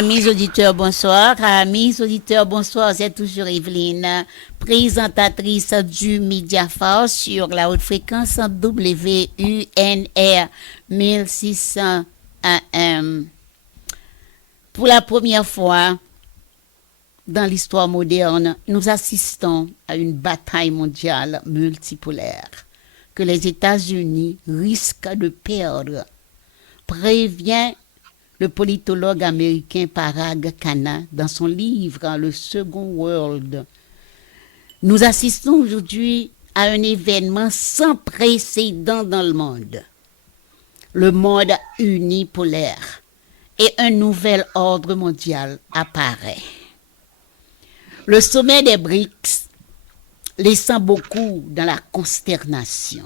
Amis auditeurs, bonsoir. Amis auditeurs, bonsoir. C'est toujours Evelyne, présentatrice du Mediafort sur la haute fréquence WUNR 1600 AM. Pour la première fois dans l'histoire moderne, nous assistons à une bataille mondiale multipolaire que les États-Unis risquent de perdre, prévient le politologue américain Parag Khanna dans son livre Le Second World. Nous assistons aujourd'hui à un événement sans précédent dans le monde unipolaire, et un nouvel ordre mondial apparaît. Le sommet des BRICS laissant beaucoup dans la consternation.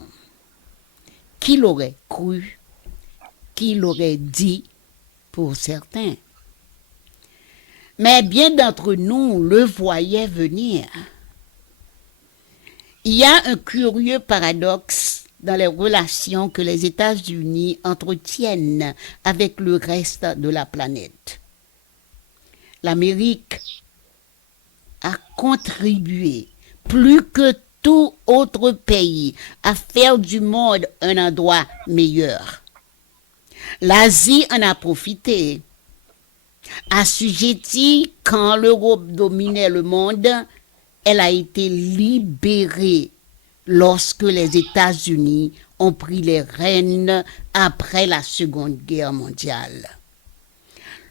Qui l'aurait cru? Qui l'aurait dit pour certains? Mais bien d'entre nous le voyaient venir. Il y a un curieux paradoxe dans les relations que les États-Unis entretiennent avec le reste de la planète. L'Amérique a contribué plus que tout autre pays à faire du monde un endroit meilleur. L'Asie en a profité. Assujettie quand l'Europe dominait le monde, elle a été libérée lorsque les États-Unis ont pris les rênes après la Seconde Guerre mondiale.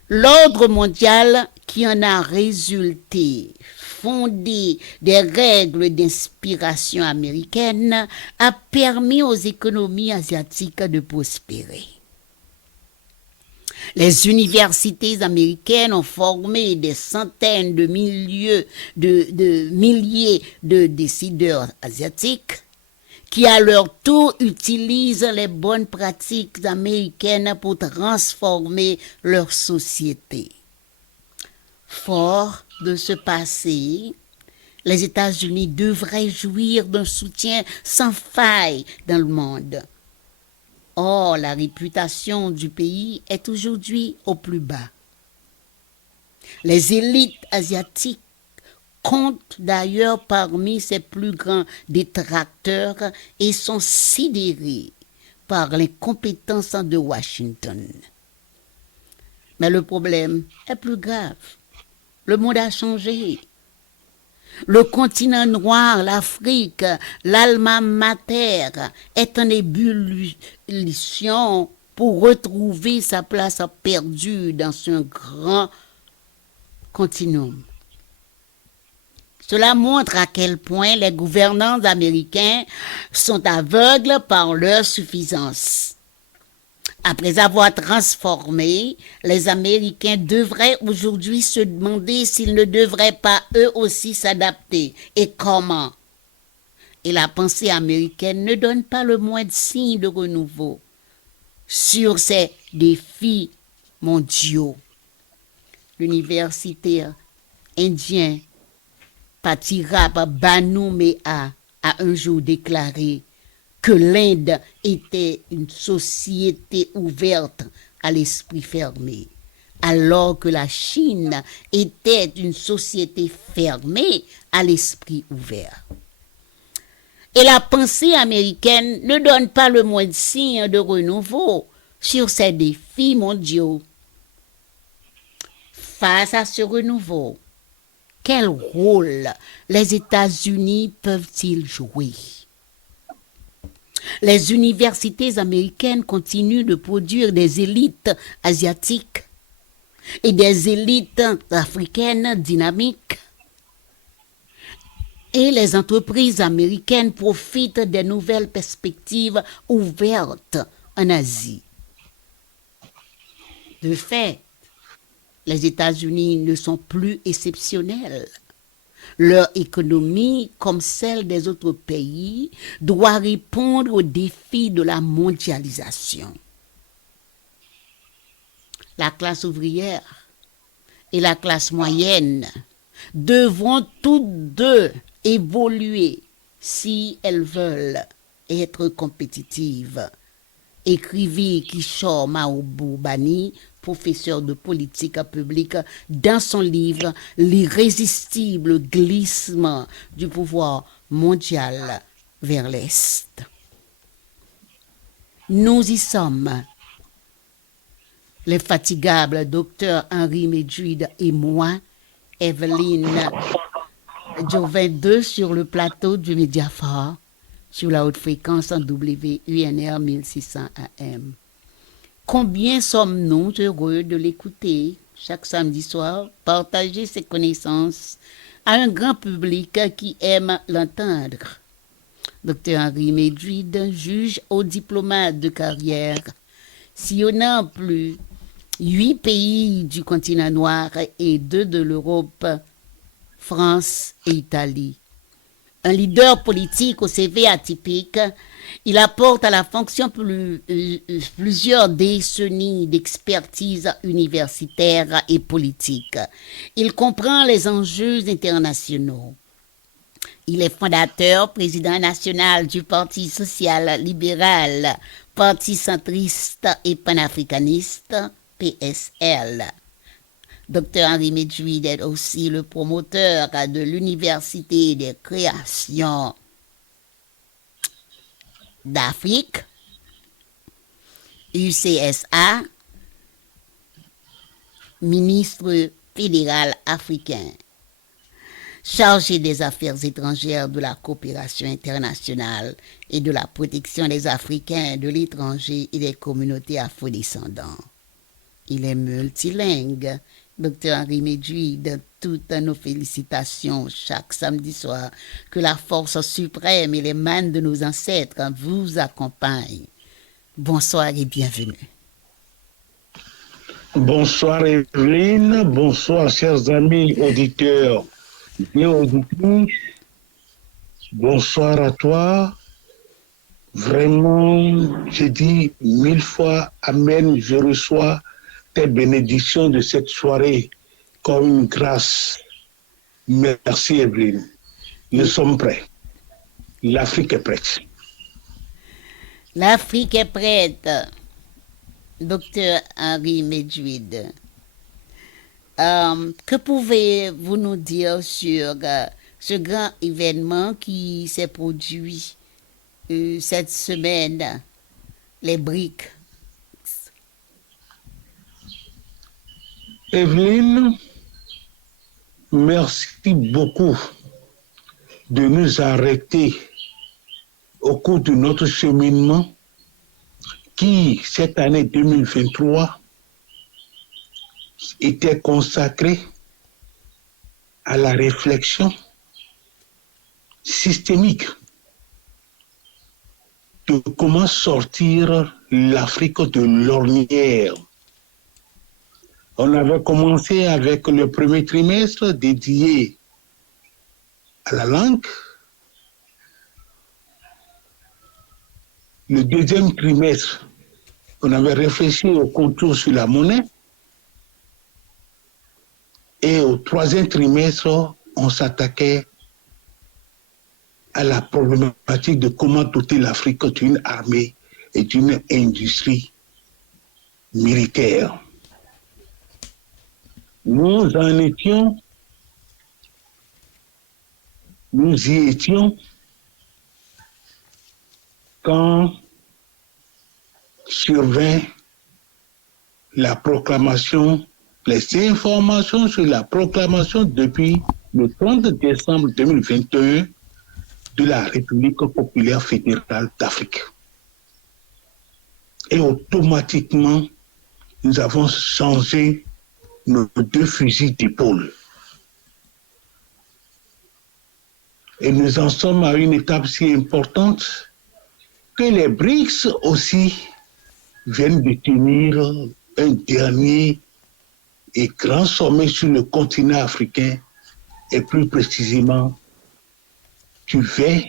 L'ordre mondial qui en a résulté, fondé des règles d'inspiration américaine, a permis aux économies asiatiques de prospérer. Les universités américaines ont formé des centaines de milliers de décideurs asiatiques qui à leur tour utilisent les bonnes pratiques américaines pour transformer leur société. Fort de ce passé, les États-Unis devraient jouir d'un soutien sans faille dans le monde. Or, la réputation du pays est aujourd'hui au plus bas. Les élites asiatiques comptent d'ailleurs parmi ses plus grands détracteurs et sont sidérés par l'incompétence de Washington. Mais le problème est plus grave. Le monde a changé. Le continent noir, l'Afrique, l'alma mater est en ébullition pour retrouver sa place perdue dans ce grand continuum. Cela montre à quel point les gouvernants américains sont aveugles par leur suffisance. Après avoir transformé, les Américains devraient aujourd'hui se demander s'ils ne devraient pas eux aussi s'adapter et comment. Et la pensée américaine ne donne pas le moindre signe de renouveau sur ces défis mondiaux. L'universitaire indien Patirab Banumea a un jour déclaré que l'Inde était une société ouverte à l'esprit fermé, alors que la Chine était une société fermée à l'esprit ouvert. Et la pensée américaine ne donne pas le moindre signe de renouveau sur ces défis mondiaux. Face à ce renouveau, quel rôle les États-Unis peuvent-ils jouer? Les universités américaines continuent de produire des élites asiatiques et des élites africaines dynamiques. Et les entreprises américaines profitent des nouvelles perspectives ouvertes en Asie. De fait, les États-Unis ne sont plus exceptionnels. Leur économie, comme celle des autres pays, doit répondre aux défis de la mondialisation. La classe ouvrière et la classe moyenne devront toutes deux évoluer si elles veulent être compétitives, écrivit Kishore Mahbubani professeur de politique publique, dans son livre L'irrésistible glissement du pouvoir mondial vers l'Est. Nous y sommes. L'infatigable docteur Henri Medjuide et moi, Evelyne Jovet, sur le plateau du Mediaphore, sur la haute fréquence en WUNR 1600 AM. Combien sommes-nous heureux de l'écouter chaque samedi soir, partager ses connaissances à un grand public qui aime l'entendre. Dr Henri Medjuide, juge au diplomate de carrière, sillonnant plus 8 pays du continent noir et 2 de l'Europe, France et Italie. Un leader politique au CV atypique, il apporte à la fonction plusieurs décennies d'expertise universitaire et politique. Il comprend les enjeux internationaux. Il est fondateur, président national du Parti social-libéral, Parti centriste et panafricaniste, PSL. Dr Henri Medjuide est aussi le promoteur de l'Université des créations d'Afrique, UCSA, ministre fédéral africain, chargé des affaires étrangères, de la coopération internationale et de la protection des Africains de l'étranger et des communautés afrodescendants. Il est multilingue. Dr Henri Medjuide, toutes nos félicitations chaque samedi soir. Que la force suprême et les mains de nos ancêtres vous accompagnent. Bonsoir et bienvenue. Bonsoir Evelyne, bonsoir chers amis auditeurs et auditrices. Bonsoir à toi. Vraiment, je dis 1000 fois Amen, je reçois tes bénédictions de cette soirée comme une grâce. Merci Evelyne. Nous sommes prêts. L'Afrique est prête. L'Afrique est prête. Docteur Henri Medjuide. Que pouvez-vous nous dire sur ce grand événement qui s'est produit cette semaine, les BRICS? Evelyne, merci beaucoup de nous arrêter au cours de notre cheminement qui, cette année 2023, était consacré à la réflexion systémique de comment sortir l'Afrique de l'ornière. On avait commencé avec le premier trimestre dédié à la langue. Le deuxième trimestre, on avait réfléchi au contour sur la monnaie. Et au troisième trimestre, on s'attaquait à la problématique de comment doter l'Afrique d'une armée et d'une industrie militaire. Nous y étions quand survint la proclamation, les informations sur la proclamation depuis le 30 décembre 2021 de la République populaire fédérale d'Afrique. Et automatiquement, nous avons changé nos 2 fusils d'épaule. Et nous en sommes à une étape si importante que les BRICS aussi viennent de tenir un dernier et grand sommet sur le continent africain, et plus précisément du 20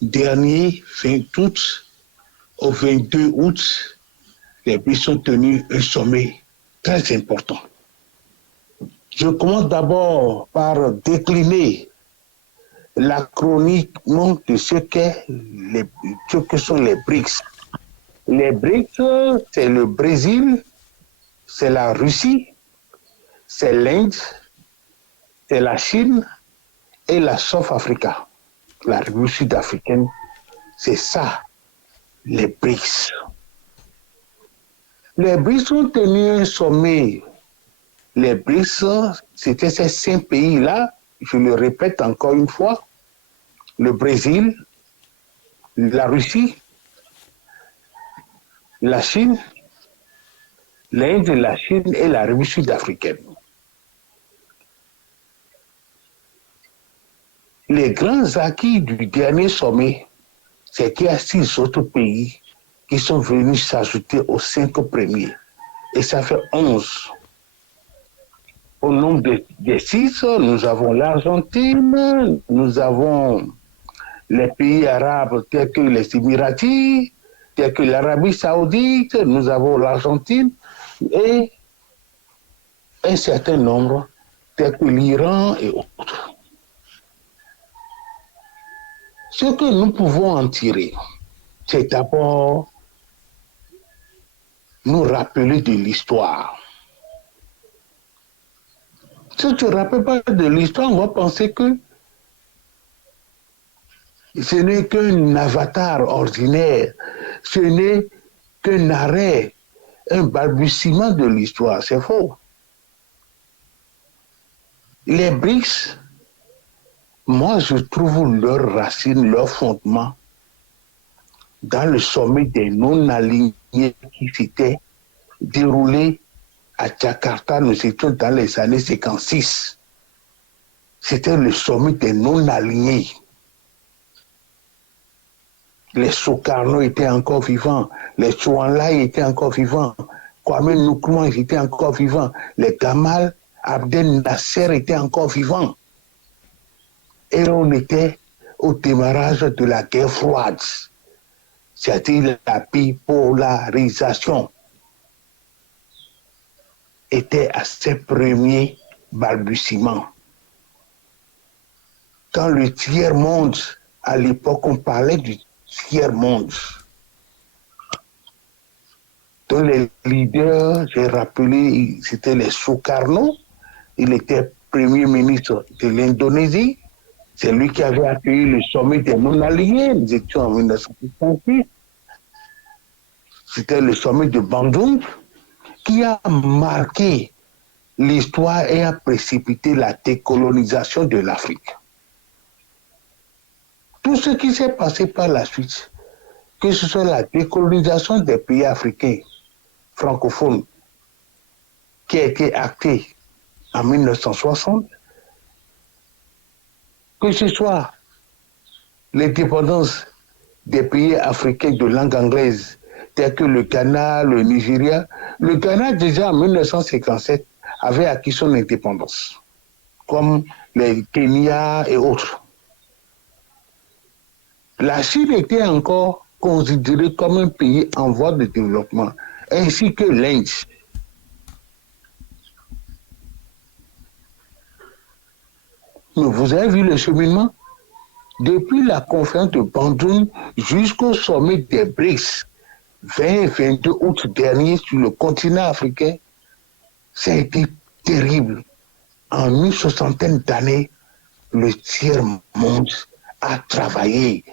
dernier, 20 août au 22 août, les BRICS ont tenu un sommet très important. Je commence d'abord par décliner la chronique de ce que sont les BRICS. Les BRICS, c'est le Brésil, c'est la Russie, c'est l'Inde, c'est la Chine et la South Africa, la République sud-africaine. C'est ça, les BRICS. Les BRICS ont tenu un sommet. Les BRICS, c'était ces 5 pays-là, je le répète encore une fois, le Brésil, la Russie, la Chine, l'Inde, la Chine et la République sud-africaine. Les grands acquis du dernier sommet, c'est qu'il y a 6 autres pays qui sont venus s'ajouter aux 5 premiers. Et ça fait 11. Au nombre des 6, nous avons l'Argentine, nous avons les pays arabes tels que les Émiratis, tels que l'Arabie Saoudite, nous avons l'Argentine et un certain nombre tels que l'Iran et autres. Ce que nous pouvons en tirer, c'est d'abord nous rappeler de l'histoire. Si tu ne te rappelles pas de l'histoire, on va penser que ce n'est qu'un avatar ordinaire, ce n'est qu'un arrêt, un balbutiement de l'histoire. C'est faux. Les BRICS, moi je trouve leurs racines, leur fondement dans le sommet des non-alignés qui s'était déroulé à Jakarta, nous étions dans les années 56. C'était le sommet des non-alignés. Les Sukarno étaient encore vivants, les Chouanlai étaient encore vivants, Kwame Nkrumah était encore vivant, les Gamal Abdel Nasser étaient encore vivants. Et on était au démarrage de la guerre froide, c'est-à-dire la bipolarisation était à ses premiers balbutiements. Dans le tiers-monde, à l'époque, on parlait du tiers-monde. Donc les leaders, j'ai rappelé, c'était les Sukarno. Il était premier ministre de l'Indonésie. C'est lui qui avait accueilli le sommet des non-alignés. Nous étions en 1968. C'était le sommet de Bandung qui a marqué l'histoire et a précipité la décolonisation de l'Afrique. Tout ce qui s'est passé par la suite, que ce soit la décolonisation des pays africains francophones, qui a été actée en 1960, que ce soit l'indépendance des pays africains de langue anglaise, tels que le Ghana, le Nigeria. Le Ghana, déjà en 1957, avait acquis son indépendance, comme le Kenya et autres. La Chine était encore considérée comme un pays en voie de développement, ainsi que l'Inde. Mais vous avez vu le cheminement? Depuis la conférence de Bandung jusqu'au sommet des BRICS, 20 et 22 août dernier sur le continent africain, ça a été terrible. En une soixantaine d'années, le tiers-monde a travaillé,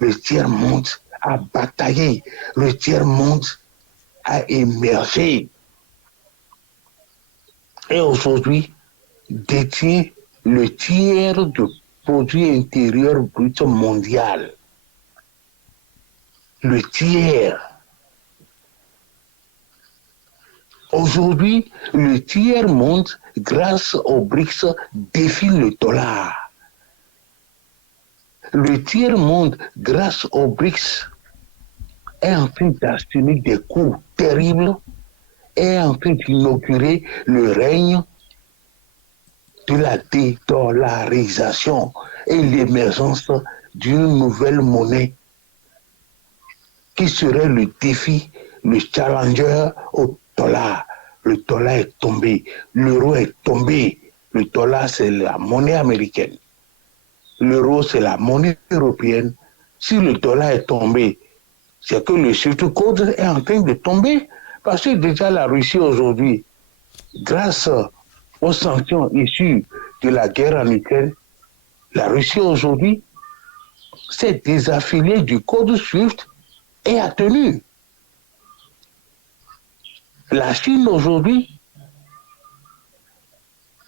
le tiers-monde a bataillé, le tiers-monde a émergé. Et aujourd'hui, détient le tiers de produit intérieur brut mondial. Le tiers. Aujourd'hui, le tiers-monde, grâce aux BRICS, défie le dollar. Le tiers-monde, grâce aux BRICS, est en train d'assumer des coûts terribles, est en train d'inaugurer le règne de la dédollarisation et l'émergence d'une nouvelle monnaie qui serait le défi, le challenger au dollar. Le dollar est tombé, l'euro est tombé. Le dollar, c'est la monnaie américaine. L'euro, c'est la monnaie européenne. Si le dollar est tombé, c'est que le Silk Road est en train de tomber Parce que déjà la Russie aujourd'hui, grâce aux sanctions issues de la guerre en Ukraine, la Russie aujourd'hui s'est désaffiliée du code SWIFT et a tenu. La Chine aujourd'hui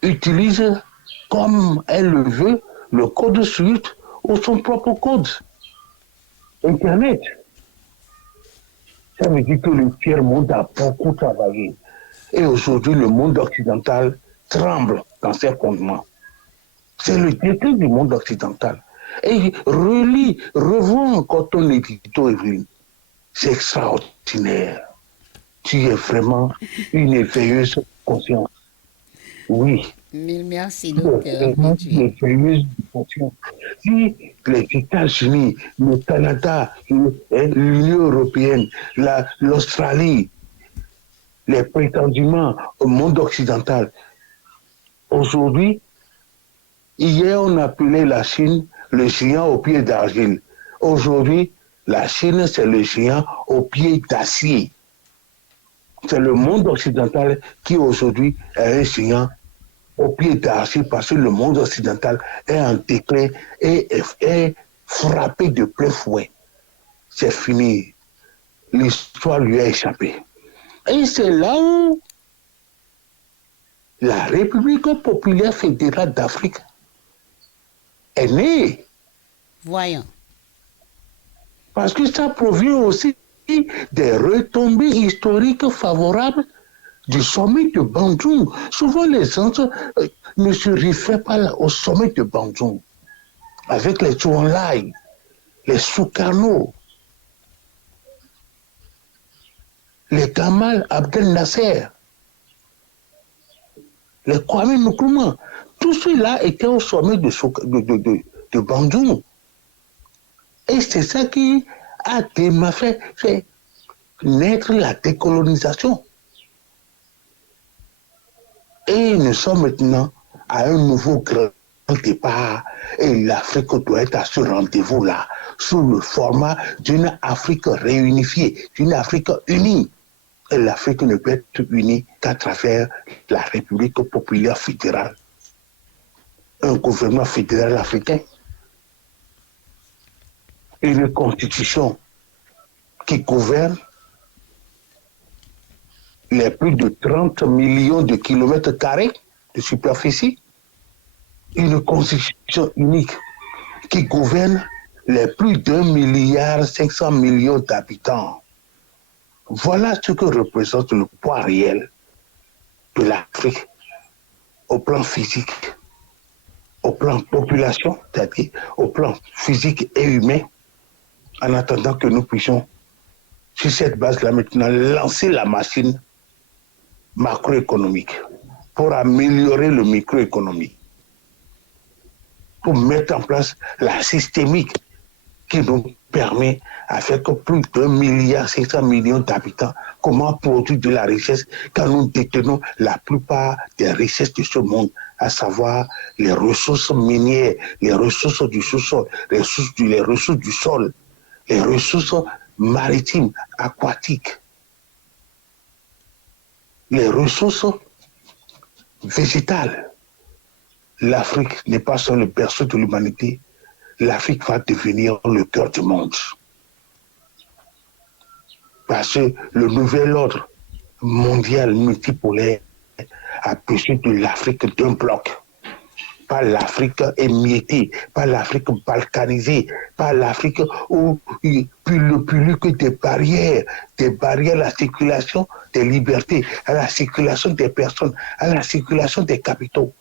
utilise comme elle le veut le code SWIFT ou son propre code Internet. Ça veut dire que le tiers-monde a beaucoup travaillé. Et aujourd'hui, le monde occidental tremble dans ses fondements. C'est le déclin du monde occidental. Et revois encore ton édito, Evelyne. C'est extraordinaire. Tu es vraiment une éveilleuse conscience. Oui. Mille merci, Tu es docteur vraiment une Medjid. éveilleuse conscience. Si les États-Unis, le Canada, l'Union européenne, l'Australie, les prétendument au monde occidental, aujourd'hui, hier on appelait la Chine le géant au pied d'argile. Aujourd'hui, la Chine, c'est le géant au pied d'acier. C'est le monde occidental qui aujourd'hui est un géant au pied d'argile parce que le monde occidental est en déclin et est frappé de plein fouet. C'est fini. L'histoire lui a échappé. Et c'est là où la République populaire fédérale d'Afrique est née. Voyons. Parce que ça provient aussi des retombées historiques favorables du sommet de Bandung. Souvent, les gens ne se réfèrent pas au sommet de Bandung, avec les Zhuang les Sukarno, les Gamal Abdel Nasser, les Kwame Nkrumah. Tout cela était au sommet de Bandung. Et c'est ça qui a fait naître la décolonisation. Et nous sommes maintenant à un nouveau grand départ et l'Afrique doit être à ce rendez-vous-là, sous le format d'une Afrique réunifiée, d'une Afrique unie. Et l'Afrique ne peut être unie qu'à travers la République populaire fédérale, un gouvernement fédéral africain, une constitution qui gouverne les plus de 30 millions de kilomètres carrés de superficie, une constitution unique qui gouverne les plus d'1,5 milliard d'habitants. Voilà ce que représente le poids réel de l'Afrique au plan physique, au plan population, c'est-à-dire au plan physique et humain, en attendant que nous puissions, sur cette base-là maintenant, lancer la machine macroéconomique pour améliorer le microéconomique, pour mettre en place la systémique qui nous permet, avec plus d'1,5 milliard d'habitants, comment produire de la richesse quand nous détenons la plupart des richesses de ce monde, à savoir les ressources minières, les ressources du sous-sol, les ressources du sol, les ressources maritimes, aquatiques, les ressources végétales. L'Afrique n'est pas seulement le berceau de l'humanité, l'Afrique va devenir le cœur du monde. Parce que le nouvel ordre mondial multipolaire a besoin de l'Afrique d'un bloc. Pas l'Afrique émiettée, pas l'Afrique balkanisée, pas l'Afrique où il ne plus que des barrières à la circulation des libertés, à la circulation des personnes, à la circulation des capitaux,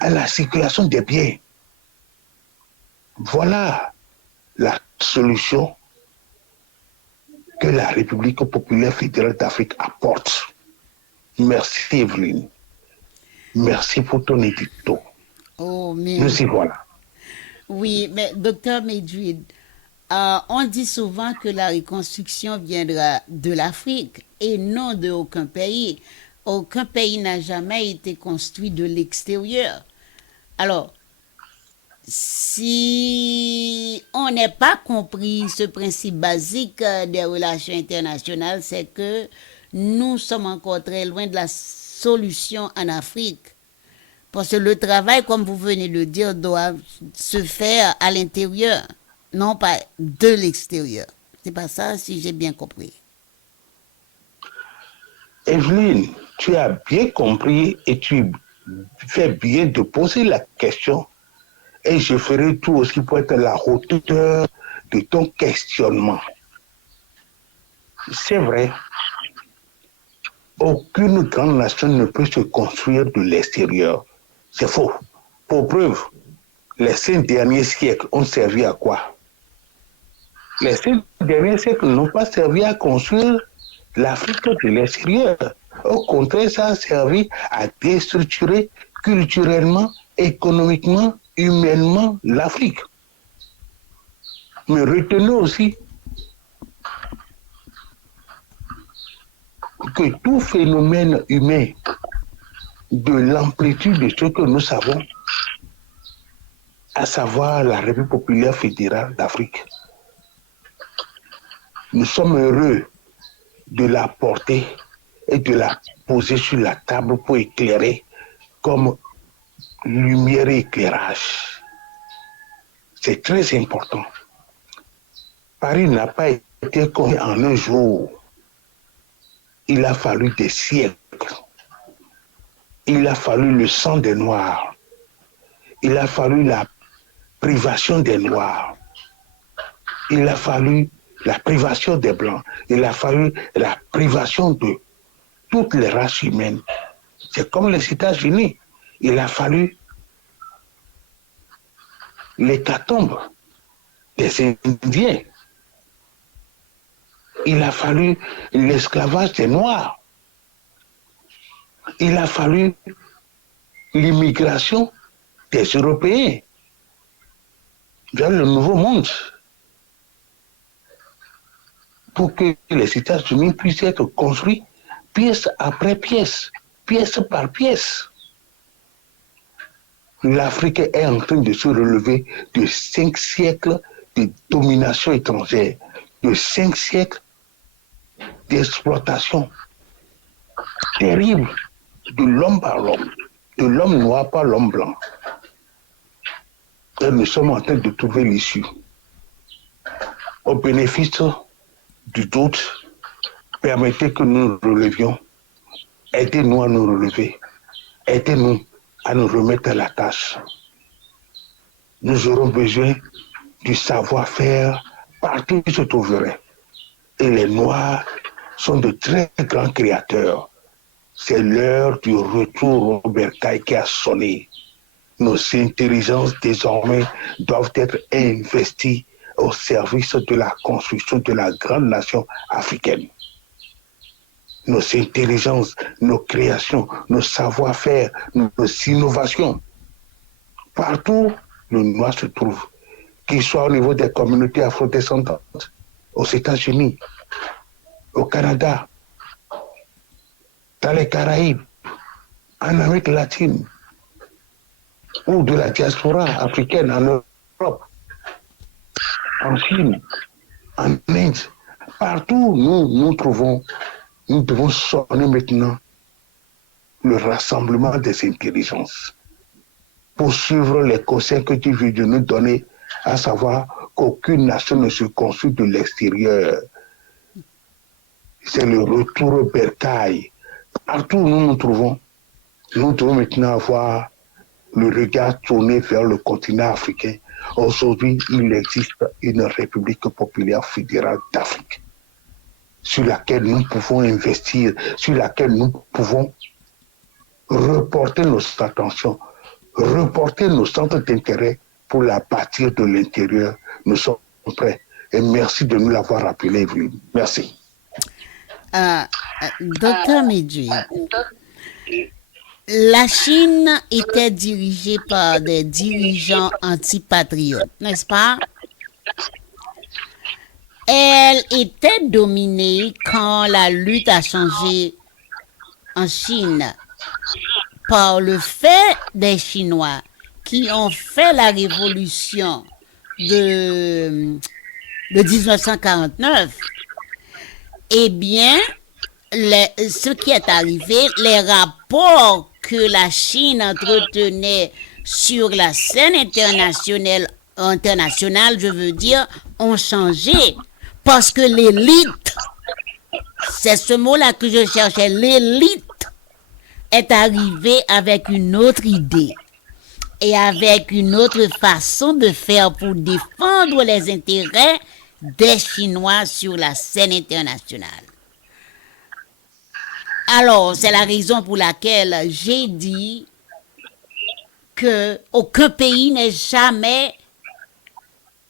à la circulation des biens. Voilà la solution que la République populaire fédérale d'Afrique apporte. Merci Evelyne. Merci pour ton édito. Oh, mais Nous y voilà. oui, mais docteur Medjid, on dit souvent que la reconstruction viendra de l'Afrique et non de aucun pays. Aucun pays n'a jamais été construit de l'extérieur. Alors, si on n'est pas compris ce principe basique des relations internationales, c'est que nous sommes encore très loin de la solution en Afrique. Parce que le travail, comme vous venez de le dire, doit se faire à l'intérieur, non pas de l'extérieur. C'est pas ça, si j'ai bien compris. Evelyne, tu as bien compris et tu fais bien de poser la question et je ferai tout aussi pour être à la hauteur de ton questionnement. C'est vrai, aucune grande nation ne peut se construire de l'extérieur. C'est faux. Pour preuve, les 5 derniers siècles ont servi à quoi? Les 5 derniers siècles n'ont pas servi à construire l'Afrique de l'extérieur. Au contraire, ça a servi à déstructurer culturellement, économiquement, humainement l'Afrique. Mais retenez aussi que tout phénomène humain de l'amplitude de ce que nous savons, à savoir la République populaire fédérale d'Afrique, nous sommes heureux de la porter et de la poser sur la table pour éclairer comme lumière et éclairage. C'est très important. Paris n'a pas été construit en un jour. Il a fallu des siècles. Il a fallu le sang des Noirs. Il a fallu la privation des Noirs. Il a fallu la privation des Blancs. Il a fallu la privation de toutes les races humaines. C'est comme les États-Unis. Il a fallu l'hécatombe des Indiens. Il a fallu l'esclavage des Noirs. Il a fallu l'immigration des Européens vers le Nouveau Monde pour que les États-Unis puissent être construits pièce après pièce, pièce par pièce. L'Afrique est en train de se relever de 5 siècles de domination étrangère, de 5 siècles d'exploitation terrible de l'homme par l'homme, de l'homme noir par l'homme blanc. Et nous sommes en train de trouver l'issue. Au bénéfice du doute, permettez que nous nous relevions. Aidez-nous à nous relever. Aidez-nous à nous remettre à la tâche. Nous aurons besoin du savoir-faire partout où il se trouverait. Et les Noirs sont de très grands créateurs. C'est l'heure du retour au bercail qui a sonné. Nos intelligences désormais doivent être investies au service de la construction de la grande nation africaine. Nos intelligences, nos créations, nos savoir-faire, nos innovations, partout le noir se trouve, qu'il soit au niveau des communautés afrodescendantes, aux États-Unis, au Canada, dans les Caraïbes, en Amérique latine, ou de la diaspora africaine en Europe, en Chine, en Inde, partout nous trouvons, nous devons sonner maintenant le rassemblement des intelligences pour suivre les conseils que tu veux de nous donner, à savoir qu'aucune nation ne se construit de l'extérieur. C'est le retour au bercail. Partout où nous nous trouvons, nous devons maintenant avoir le regard tourné vers le continent africain. Aujourd'hui, il existe une République populaire fédérale d'Afrique sur laquelle nous pouvons investir, sur laquelle nous pouvons reporter nos attentions, reporter nos centres d'intérêt pour la bâtir de l'intérieur. Nous sommes prêts. Et merci de nous l'avoir rappelé, Evelyne. Merci. Docteur Medjid, la Chine était dirigée par des dirigeants antipatriotes, n'est-ce pas? Elle était dominée quand la lutte a changé en Chine par le fait des Chinois qui ont fait la révolution de, de 1949, eh bien, ce qui est arrivé, les rapports que la Chine entretenait sur la scène internationale, je veux dire, ont changé. Parce que l'élite, c'est ce mot-là que je cherchais, l'élite est arrivée avec une autre idée et avec une autre façon de faire pour défendre les intérêts des Chinois sur la scène internationale. Alors, c'est la raison pour laquelle j'ai dit que aucun pays n'a jamais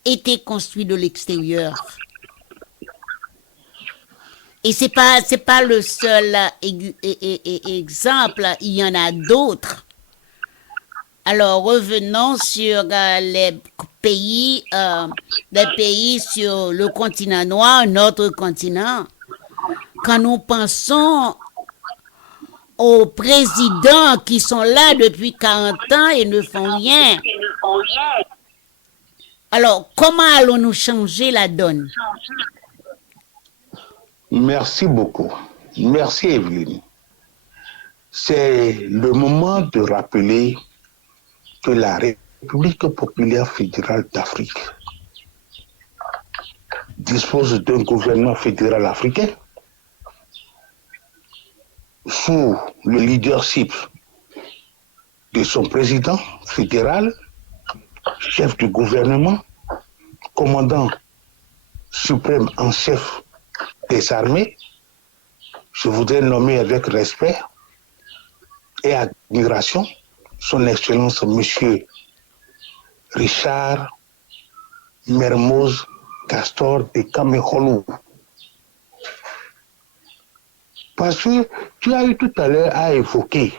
été construit de l'extérieur. Et c'est pas le seul exemple, il y en a d'autres. Alors, revenons sur les pays sur le continent noir, notre continent. Quand nous pensons aux présidents qui sont là depuis 40 ans et ne font rien, alors comment allons-nous changer la donne? Merci beaucoup. Merci Evelyne. C'est le moment de rappeler que la République populaire fédérale d'Afrique dispose d'un gouvernement fédéral africain sous le leadership de son président fédéral, chef du gouvernement, commandant suprême en chef des armées. Je voudrais nommer avec respect et admiration son Excellence Monsieur Richard Mermoz Castor de Kamekholou. Parce que tu as eu tout à l'heure à évoquer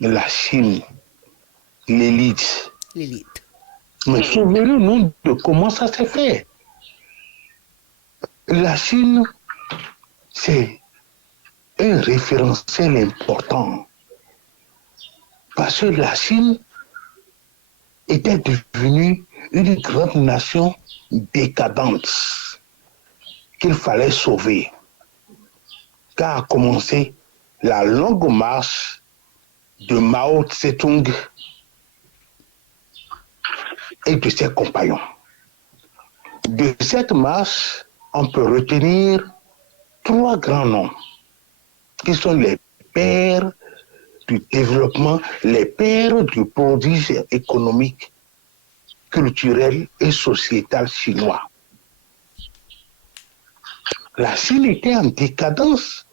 la Chine, l'élite. Mais souvenons-nous de comment ça s'est fait. La Chine, c'est un référentiel important. Parce que la Chine était devenue une grande nation décadente qu'il fallait sauver. Car a commencé la longue marche de Mao Tse-tung et de ses compagnons. De cette marche, on peut retenir 3 grands noms, qui sont les pères du développement, les pères du prodige économique, culturel et sociétal chinois. La Chine était en décadence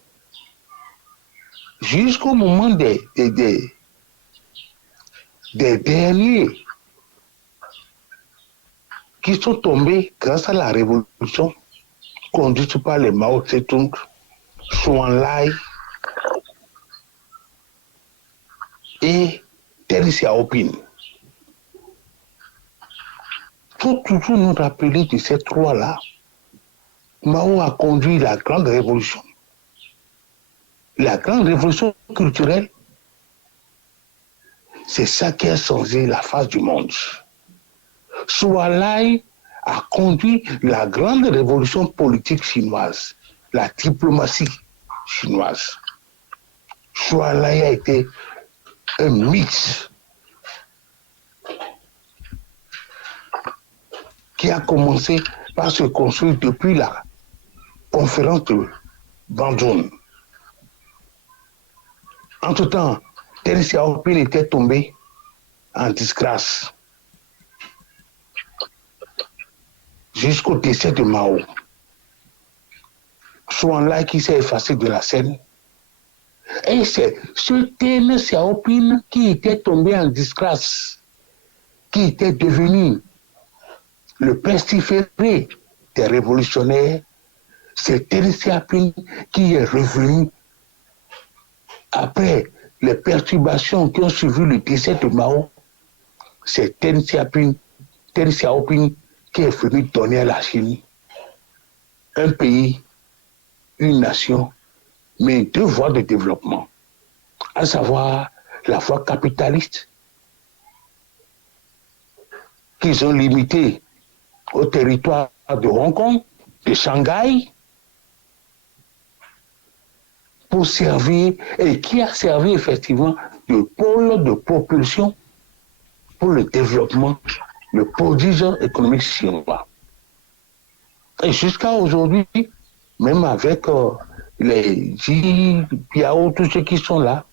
jusqu'au moment des derniers qui sont tombés grâce à la révolution conduite par les Mao Tse-tung, Zhou Enlai et Deng Xiaoping. Il faut toujours nous rappeler de ces 3-là. Mao a conduit la grande révolution culturelle. C'est ça qui a changé la face du monde. Zhou Enlai a conduit la grande révolution politique chinoise, la diplomatie chinoise. Zhou Enlai a été un mythe qui a commencé par se construire depuis la conférence de Bandung. Entre-temps, Deng Xiaoping était tombé en disgrâce jusqu'au décès de Mao. Zhou Enlai qui s'est effacé de la scène. Et c'est ce Deng Xiaoping qui était tombé en disgrâce, qui était devenu le pestiféré des révolutionnaires. C'est Deng Xiaoping qui est revenu après les perturbations qui ont suivi le décès de Mao. C'est Deng Xiaoping qui est venu donner à la Chine un pays, une nation, mais 2 voies de développement, à savoir la voie capitaliste qu'ils ont limité au territoire de Hong Kong, de Shanghai, pour servir, et qui a servi effectivement de pôle de propulsion pour le développement, le prodige économique chinois. Et jusqu'à aujourd'hui, même avec les Xi, Piao, tous ceux qui sont là,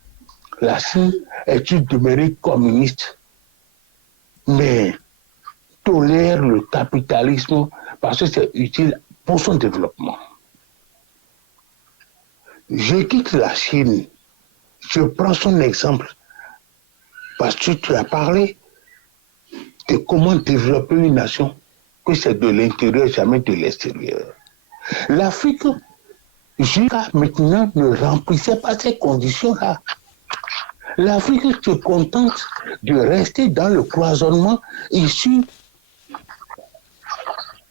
la Chine est une demeurée communiste, mais tolère le capitalisme parce que c'est utile pour son développement. Je quitte la Chine, je prends son exemple parce que tu as parlé de comment développer une nation, que c'est de l'intérieur, jamais de l'extérieur. L'Afrique, jusqu'à maintenant, ne remplissait pas ces conditions-là. L'Afrique se contente de rester dans le cloisonnement issu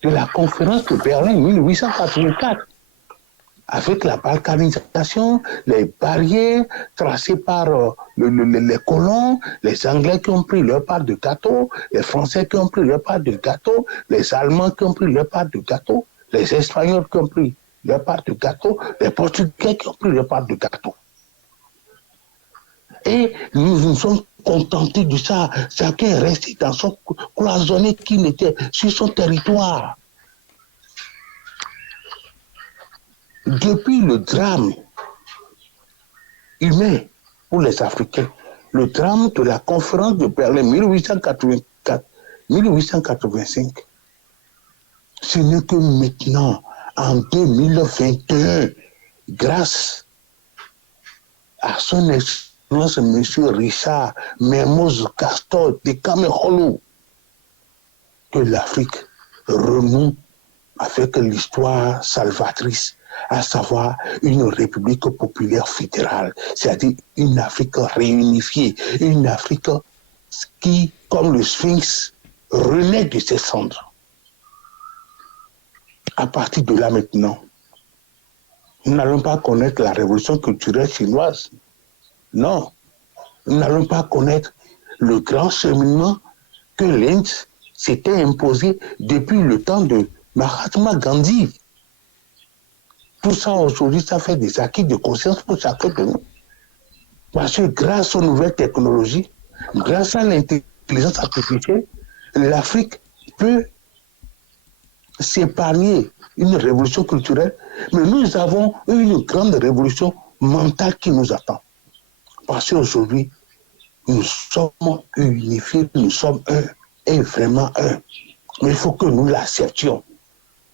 de la conférence de Berlin 1884, avec la balkanisation, les barrières tracées par les colons, les Anglais qui ont pris leur part de gâteau, les Français qui ont pris leur part de gâteau, les Allemands qui ont pris leur part de gâteau, les Espagnols qui ont pris leur part de gâteau, les Portugais qui ont pris leur part de gâteau. Et nous nous sommes contentés de ça. Chacun est resté dans son cloisonné qu'il était sur son territoire. Depuis le drame humain pour les Africains, le drame de la conférence de Berlin 1884-1885, ce n'est que maintenant, en 2021, grâce à son excellence M. Richard Mermoz Castor de Cameroun, que l'Afrique renoue avec l'histoire salvatrice, à savoir une république populaire fédérale, c'est-à-dire une Afrique réunifiée, une Afrique qui, comme le Sphinx, renaît de ses cendres. À partir de là maintenant, nous n'allons pas connaître la révolution culturelle chinoise. Non, nous n'allons pas connaître le grand cheminement que l'Inde s'était imposé depuis le temps de Mahatma Gandhi. Tout ça aujourd'hui, ça fait des acquis de conscience pour chacun de nous. Parce que grâce aux nouvelles technologies, grâce à l'intelligence artificielle, l'Afrique peut s'épargner une révolution culturelle, mais nous avons une grande révolution mentale qui nous attend. Parce qu'aujourd'hui, nous sommes unifiés, nous sommes un, et vraiment un. Mais il faut que nous l'acceptions.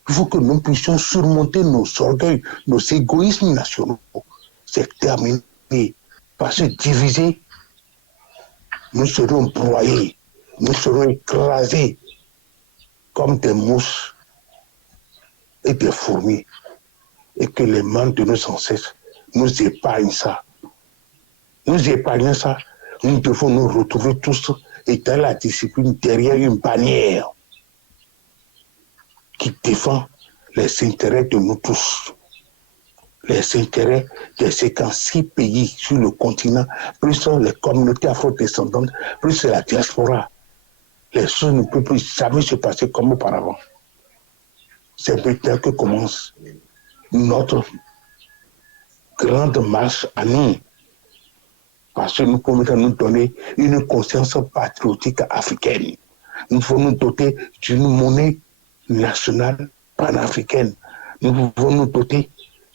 Il faut que nous puissions surmonter nos orgueils, nos égoïsmes nationaux. C'est terminé. Parce que divisés, nous serons broyés, nous serons écrasés comme des mousses et des fourmis. Et que les mains de nos ancêtres nous épargnent ça. Nous épargnons ça, nous devons nous retrouver tous et dans la discipline derrière une bannière qui défend les intérêts de nous tous, les intérêts de ces 6 pays sur le continent, plus les communautés afro-descendantes, plus la diaspora. Les choses ne peuvent plus jamais se passer comme auparavant. C'est maintenant que commence notre grande marche à nous. Parce que nous pouvons nous donner une conscience patriotique africaine. Nous pouvons nous doter d'une monnaie nationale panafricaine. Nous pouvons nous doter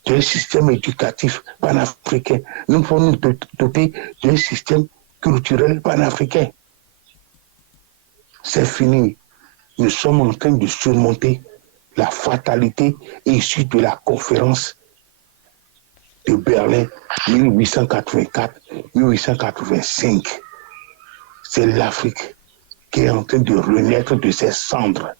d'un système éducatif panafricain. Nous pouvons nous doter d'un système culturel panafricain. C'est fini. Nous sommes en train de surmonter la fatalité issue de la conférence de Berlin 1884-1885. C'est l'Afrique qui est en train de renaître de ses cendres.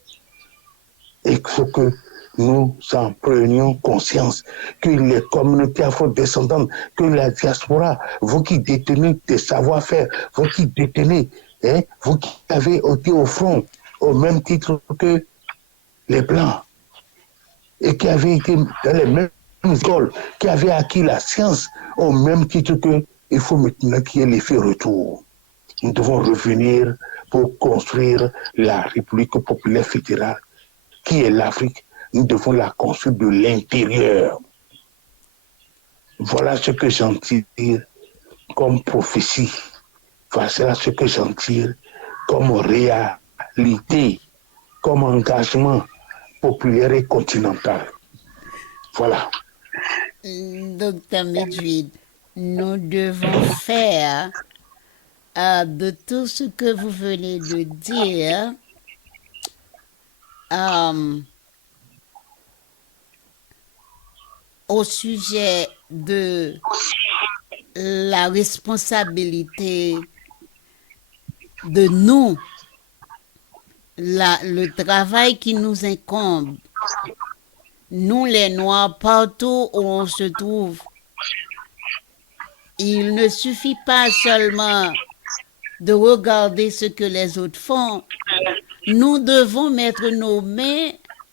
Et il faut que nous en prenions conscience, que les communautés afro-descendantes, que la diaspora, vous qui détenez des savoir-faire, vous qui détenez, vous qui avez été au front au même titre que les Blancs, et qui avez été dans les mêmes écoles, qui avaient acquis la science au même titre que il faut maintenant qu'il y ait l'effet retour. Nous devons revenir pour construire la République populaire fédérale qui est l'Afrique. Nous devons la construire de l'intérieur. Voilà ce que j'en tire comme prophétie. Voilà ce que j'en tire comme réalité, comme engagement populaire et continental. Voilà. Docteur Medjid, nous devons faire de tout ce que vous venez de dire au sujet de la responsabilité de nous, le travail qui nous incombe, nous les Noirs, partout où on se trouve. Il ne suffit pas seulement de regarder ce que les autres font. Nous devons mettre nos mains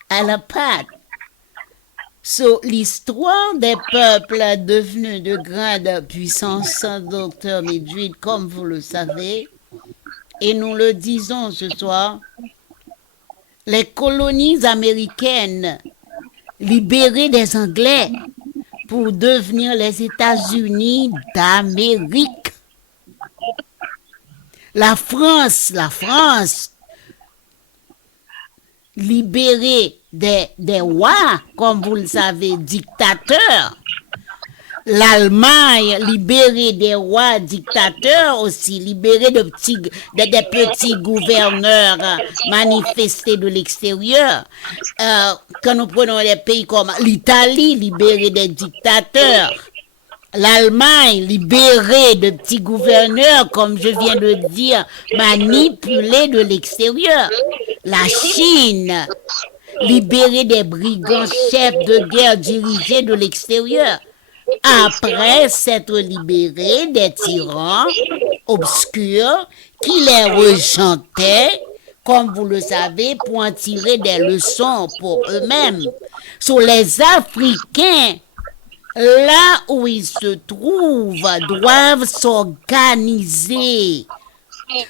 à la pâte. L'histoire des peuples devenus de grande puissance, docteur Medjid, comme vous le savez, et nous le disons ce soir, les colonies américaines libérées des Anglais pour devenir les États-Unis d'Amérique. La France, libérée des rois, comme vous le savez, dictateurs. L'Allemagne, libérée des rois dictateurs aussi, libérée des petits gouverneurs manifestés de l'extérieur. Quand nous prenons des pays comme l'Italie, libérée des dictateurs. L'Allemagne, libérée de petits gouverneurs, comme je viens de dire, manipulés de l'extérieur. La Chine, libérée des brigands chefs de guerre dirigés de l'extérieur. Après s'être libérée des tyrans obscurs qui les rejantaient, comme vous le savez, pour en tirer des leçons pour eux-mêmes. Sur les Africains, là où ils se trouvent, doivent s'organiser,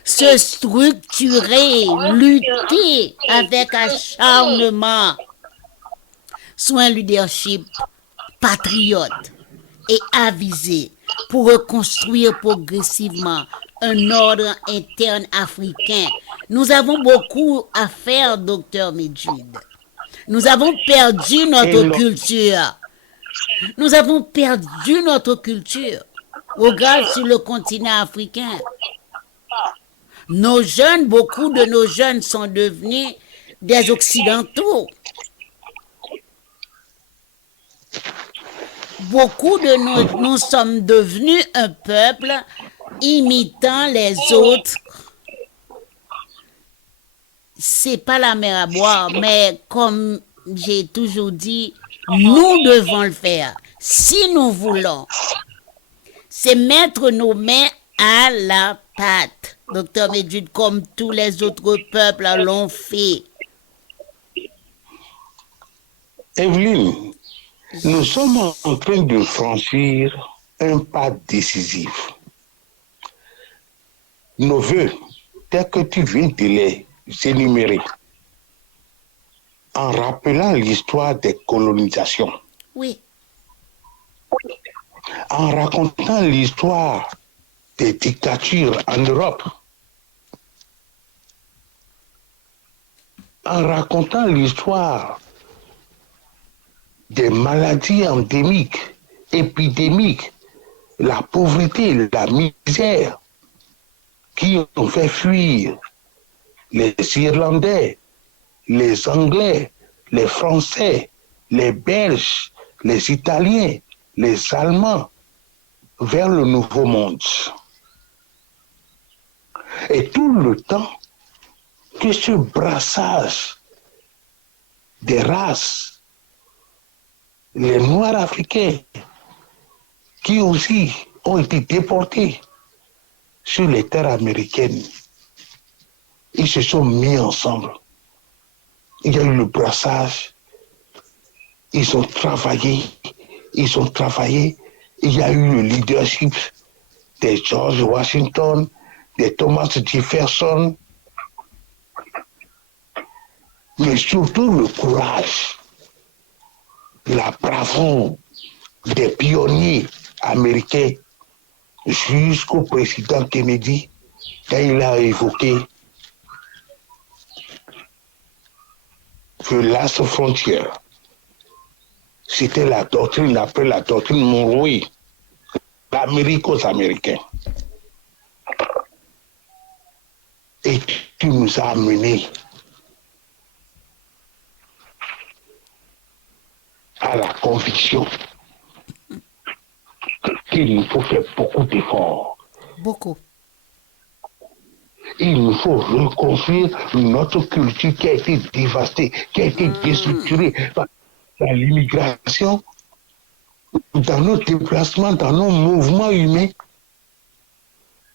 se structurer, lutter avec acharnement sur un leadership patriote et avisé pour reconstruire progressivement un ordre interne africain. Nous avons beaucoup à faire, docteur Medjid. Nous avons perdu notre culture. Nous avons perdu notre culture. Regarde sur le continent africain. Nos jeunes, beaucoup de nos jeunes sont devenus des Occidentaux. Beaucoup de nous sommes devenus un peuple imitant les autres. C'est pas la mer à boire, mais comme j'ai toujours dit, nous devons le faire. Si nous voulons, c'est mettre nos mains à la pâte. Docteur Medjid, comme tous les autres peuples l'ont fait. Evelyne, nous sommes en train de franchir un pas décisif. Nos voeux, tels que tu viens de les énumérer, en rappelant l'histoire des colonisations. Oui. En racontant l'histoire des dictatures en Europe. En racontant l'histoire des maladies endémiques, épidémiques, la pauvreté, la misère, qui ont fait fuir les Irlandais, les Anglais, les Français, les Belges, les Italiens, les Allemands, vers le Nouveau Monde. Et tout le temps que ce brassage des races, les Noirs africains, qui aussi ont été déportés sur les terres américaines, ils se sont mis ensemble. Il y a eu le brassage, ils ont travaillé. Il y a eu le leadership de George Washington, de Thomas Jefferson, mais surtout le courage, la bravoure des pionniers américains jusqu'au président Kennedy, quand il a évoqué que Last Frontier, c'était la doctrine après la doctrine Monroe, l'Amérique aux Américains. Et tu nous as amenés à la conviction qu'il nous faut faire beaucoup d'efforts. Beaucoup. Il nous faut reconstruire notre culture qui a été dévastée, qui a été déstructurée par l'immigration, dans nos déplacements, dans nos mouvements humains.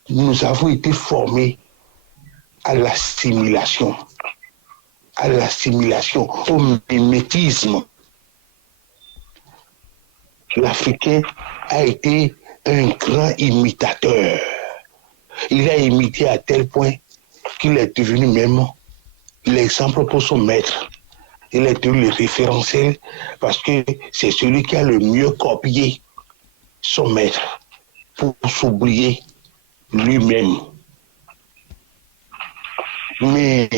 Nous avons été formés à l'assimilation, au mimétisme. L'Africain a été un grand imitateur. Il a imité à tel point qu'il est devenu même l'exemple pour son maître. Il est devenu le référentiel parce que c'est celui qui a le mieux copié son maître pour s'oublier lui-même. Mais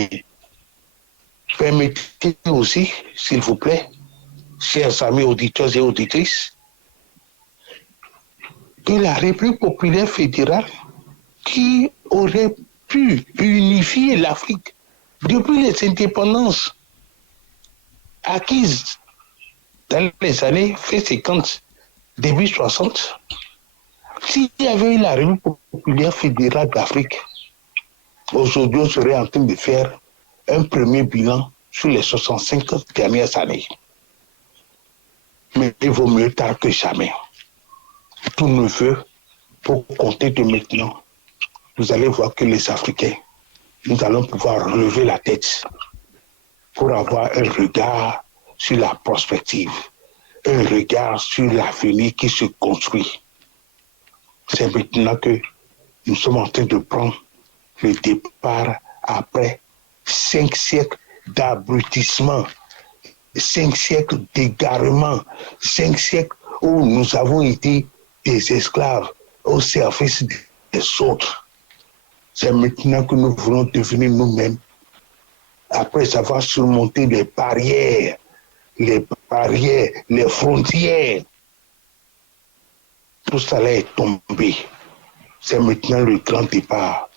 permettez aussi, s'il vous plaît, chers amis auditeurs et auditrices, que la République populaire fédérale, qui aurait pu unifier l'Afrique depuis les indépendances acquises dans les années fin 50, début 60, s'il y avait eu la République populaire fédérale d'Afrique, aujourd'hui on serait en train de faire un premier bilan sur les 65 dernières années. Mais il vaut mieux tard que jamais. Tout ne veut, pour compter de maintenant, vous allez voir que les Africains, nous allons pouvoir relever la tête pour avoir un regard sur la prospective, un regard sur l'avenir qui se construit. C'est maintenant que nous sommes en train de prendre le départ après 5 siècles d'abrutissement, 5 siècles d'égarement, 5 siècles où nous avons été des esclaves au service des autres. C'est maintenant que nous voulons devenir nous-mêmes, après avoir surmonté les barrières, les frontières. Tout cela est tombé. C'est maintenant le grand départ.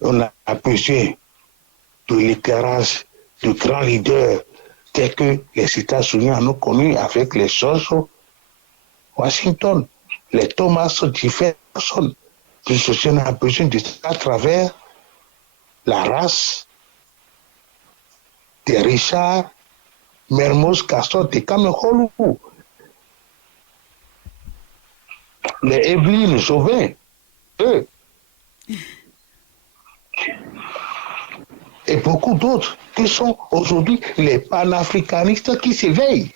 On a besoin de l'éclairage de grands leaders tels que les États-Unis en ont connu avec les George Washington, les Thomas Jefferson. On a besoin de ça à travers la race des Richard, Mermoz, Castor, de Cameroun, les Evelyn Chauvin, eux, et beaucoup d'autres qui sont aujourd'hui les panafricanistes qui s'éveillent.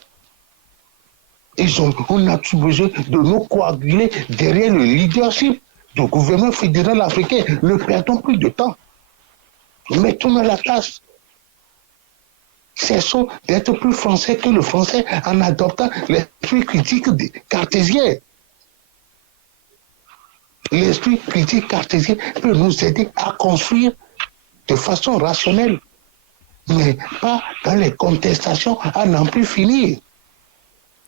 On a tout besoin de nous coaguler derrière le leadership du gouvernement fédéral africain. Ne perdons plus de temps. Mettons à la tâche. Cessons d'être plus français que le français en adoptant l'esprit critique cartésien. L'esprit critique cartésien peut nous aider à construire de façon rationnelle, mais pas dans les contestations à n'en plus finir.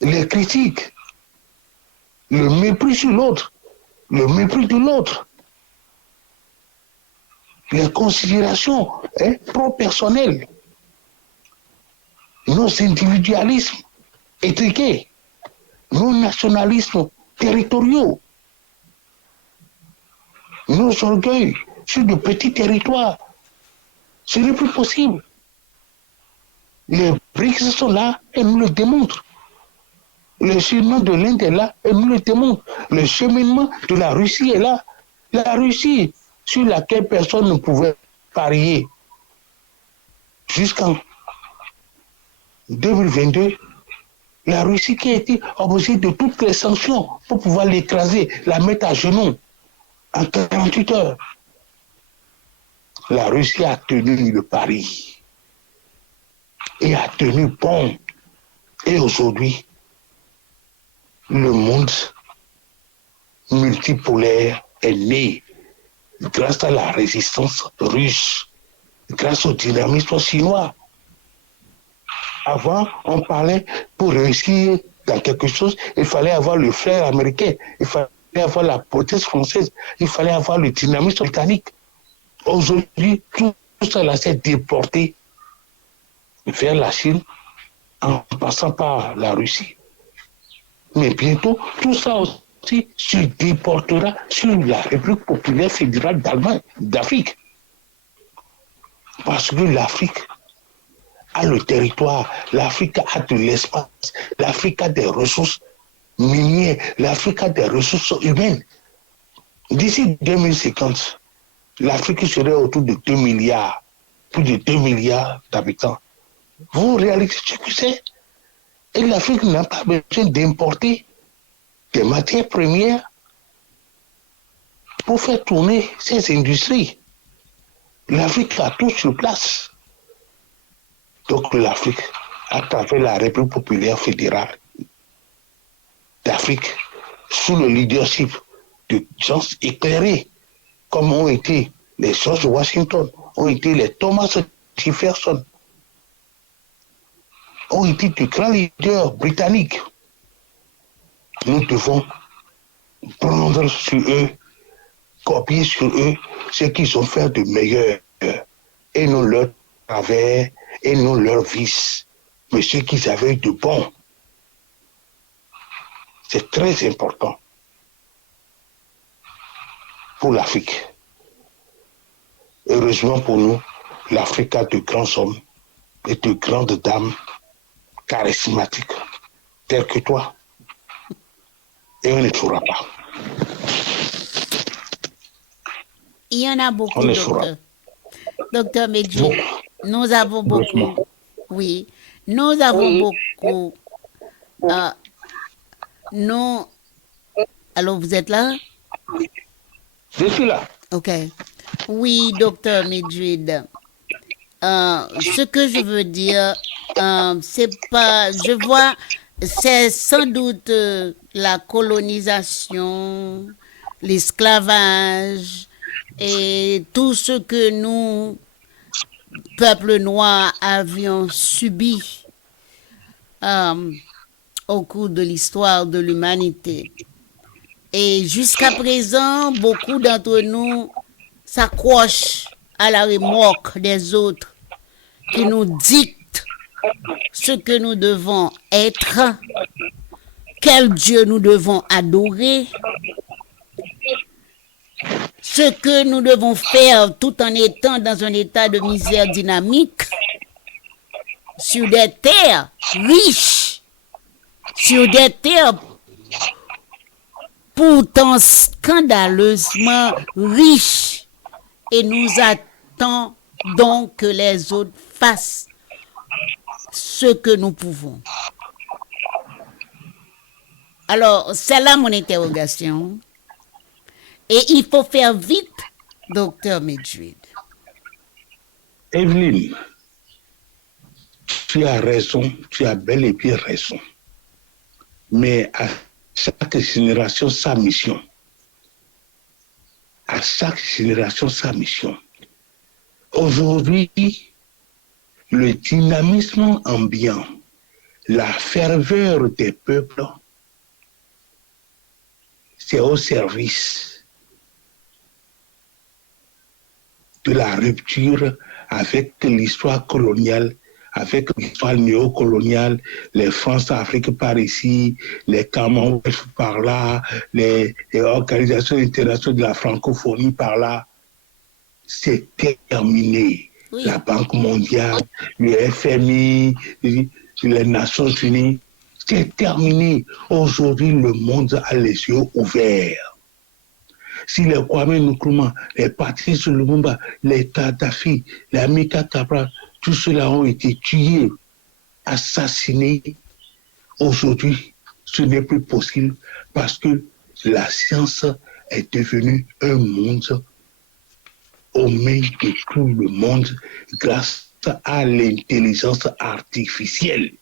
Les critiques, le mépris sur l'autre, le mépris de l'autre, les considérations pro-personnelles, nos individualismes étriqués, nos nationalismes territoriaux, nos orgueils sur de petits territoires. Ce n'est plus possible. Les BRICS sont là et nous le démontrent. Le cheminement de l'Inde est là et nous le démontre. Le cheminement de la Russie est là. La Russie, sur laquelle personne ne pouvait parier jusqu'en 2022, la Russie qui a été obligée de toutes les sanctions pour pouvoir l'écraser, la mettre à genoux en 48 heures. La Russie a tenu le pari. et a tenu bon. Et aujourd'hui, le monde multipolaire est né grâce à la résistance russe, grâce au dynamisme chinois. Avant, on parlait pour réussir dans quelque chose, il fallait avoir le flair américain, il fallait avoir la potence française, il fallait avoir le dynamisme britannique. Aujourd'hui, tout cela s'est déporté vers la Chine en passant par la Russie. Mais bientôt, tout ça aussi se déportera sur la République populaire fédérale d'Allemagne, d'Afrique. Parce que l'Afrique a le territoire, l'Afrique a de l'espace, l'Afrique a des ressources minières, l'Afrique a des ressources humaines. D'ici 2050, l'Afrique serait autour de 2 milliards, plus de 2 milliards d'habitants. Vous réalisez ce que c'est? Et l'Afrique n'a pas besoin d'importer des matières premières pour faire tourner ses industries. L'Afrique a tout sur place. Donc l'Afrique, à travers la République populaire fédérale d'Afrique, sous le leadership de gens éclairés, comme ont été les George Washington, ont été les Thomas Jefferson, ont été de grands leaders britanniques. Nous devons prendre sur eux, copier sur eux ce qu'ils ont fait de meilleur, et non leur travers, et non leur vice, mais ce qu'ils avaient de bon. C'est très important pour l'Afrique. Heureusement pour nous, l'Afrique a de grands hommes et de grandes dames charismatiques, tels que toi. Et on ne trouvera pas. Il y en a beaucoup, On ne docteur. Docteur Medjid, Beaucoup. nous avons beaucoup. Doucement. Oui, nous avons beaucoup. Nous. Alors, vous êtes là? Je suis là. OK. Oui, docteur Medjid. Ce que je veux dire, c'est pas. Je vois, c'est sans doute la colonisation, l'esclavage et tout ce que nous, peuple noir, avions subi au cours de l'histoire de l'humanité. Et jusqu'à présent, beaucoup d'entre nous s'accrochent à la remorque des autres qui nous dictent ce que nous devons être, quel Dieu nous devons adorer, ce que nous devons faire tout en étant dans un état de misère dynamique sur des terres riches, sur des terres pourtant scandaleusement riches, et nous attendons que les autres fassent ce que nous pouvons. Alors, c'est là mon interrogation. Et il faut faire vite, docteur Medjid. Evelyne, tu as raison, tu as bel et bien raison. Mais à chaque génération, sa mission. À chaque génération, sa mission. Aujourd'hui, le dynamisme ambiant, la ferveur des peuples, c'est au service de la rupture avec l'histoire coloniale, avec l'histoire néocoloniale, les France-Afrique par ici, les Commonwealth par là, les organisations internationales de la francophonie par là. C'est terminé. Oui. La Banque mondiale, le FMI, les Nations unies, c'est terminé. Aujourd'hui, le monde a les yeux ouverts. Si les Kwame Nkrumah, les Patrice Lumumba, les Kadhafi, les Amilcar Cabral, tous ceux-là ont été tués, assassinés. Aujourd'hui, ce n'est plus possible parce que la science est devenue un monde aux mains de tout le monde grâce à l'intelligence artificielle.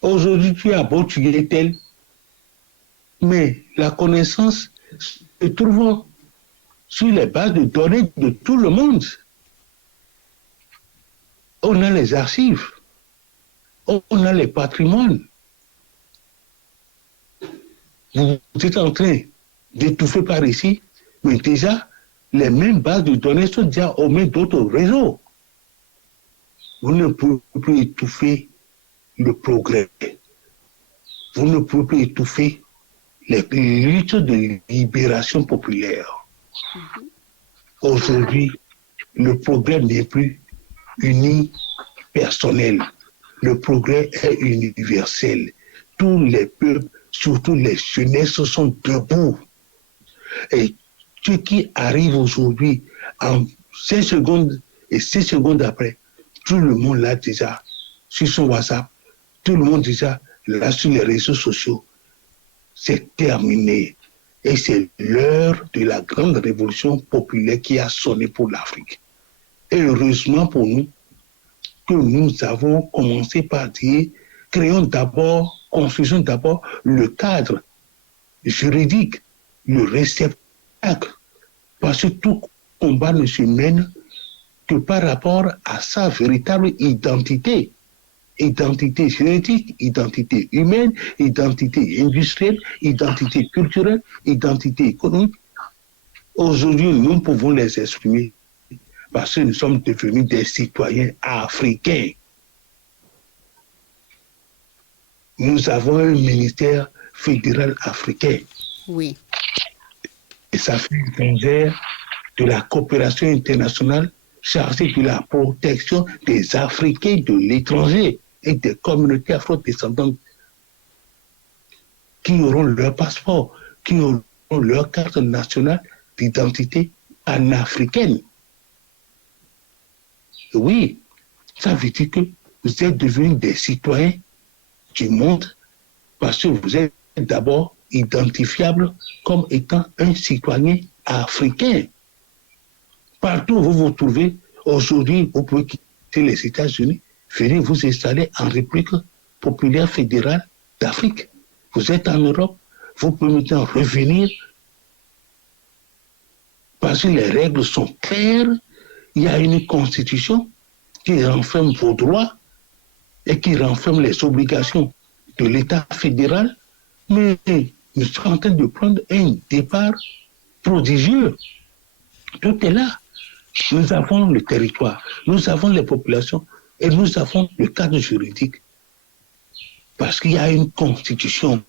Aujourd'hui, tu as beau tuer tel, mais la connaissance se trouve sur les bases de données de tout le monde. On a les archives, on a les patrimoines. Vous êtes en train d'étouffer par ici, mais déjà, les mêmes bases de données sont déjà aux mains d'autres réseaux. Vous ne pouvez plus étouffer le progrès. Vous ne pouvez plus étouffer les luttes de libération populaire. Aujourd'hui, le progrès n'est plus unipersonnel. Le progrès est universel. Tous les peuples, surtout les jeunesses, sont debout. Et ce qui arrive aujourd'hui, en 5 secondes et 6 secondes après, tout le monde l'a déjà sur son WhatsApp, tout le monde déjà là sur les réseaux sociaux. C'est terminé. Et c'est l'heure de la grande révolution populaire qui a sonné pour l'Afrique. Et heureusement pour nous, que nous avons commencé par dire, construisons d'abord le cadre juridique, le réceptacle. Parce que tout combat ne se mène que par rapport à sa véritable identité. Identité génétique, identité humaine, identité industrielle, identité culturelle, identité économique. Aujourd'hui, nous pouvons les exprimer parce que nous sommes devenus des citoyens africains. Nous avons un ministère fédéral africain. Oui. Et ça fait étrangère de la coopération internationale chargée de la protection des Africains de l'étranger et des communautés afro-descendantes qui auront leur passeport, qui auront leur carte nationale d'identité panafricaine. Oui, ça veut dire que vous êtes devenus des citoyens du monde parce que vous êtes d'abord identifiable comme étant un citoyen africain. Partout où vous vous trouvez, aujourd'hui, vous pouvez quitter les États-Unis, venir vous installer en République populaire fédérale d'Afrique. Vous êtes en Europe, vous pouvez maintenant revenir parce que les règles sont claires. Il y a une constitution qui renferme vos droits et qui renferme les obligations de l'État fédéral, mais nous sommes en train de prendre un départ prodigieux. Tout est là. Nous avons le territoire, nous avons les populations et nous avons le cadre juridique. Parce qu'il y a une constitution.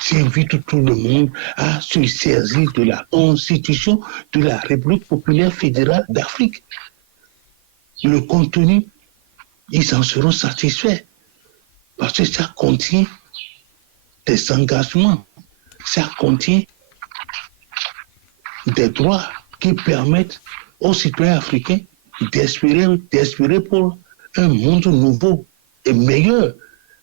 J'invite tout le monde à se saisir de la constitution de la République populaire fédérale d'Afrique. Le contenu, ils en seront satisfaits. Parce que ça contient des engagements, ça contient des droits qui permettent aux citoyens africains d'espérer pour un monde nouveau et meilleur.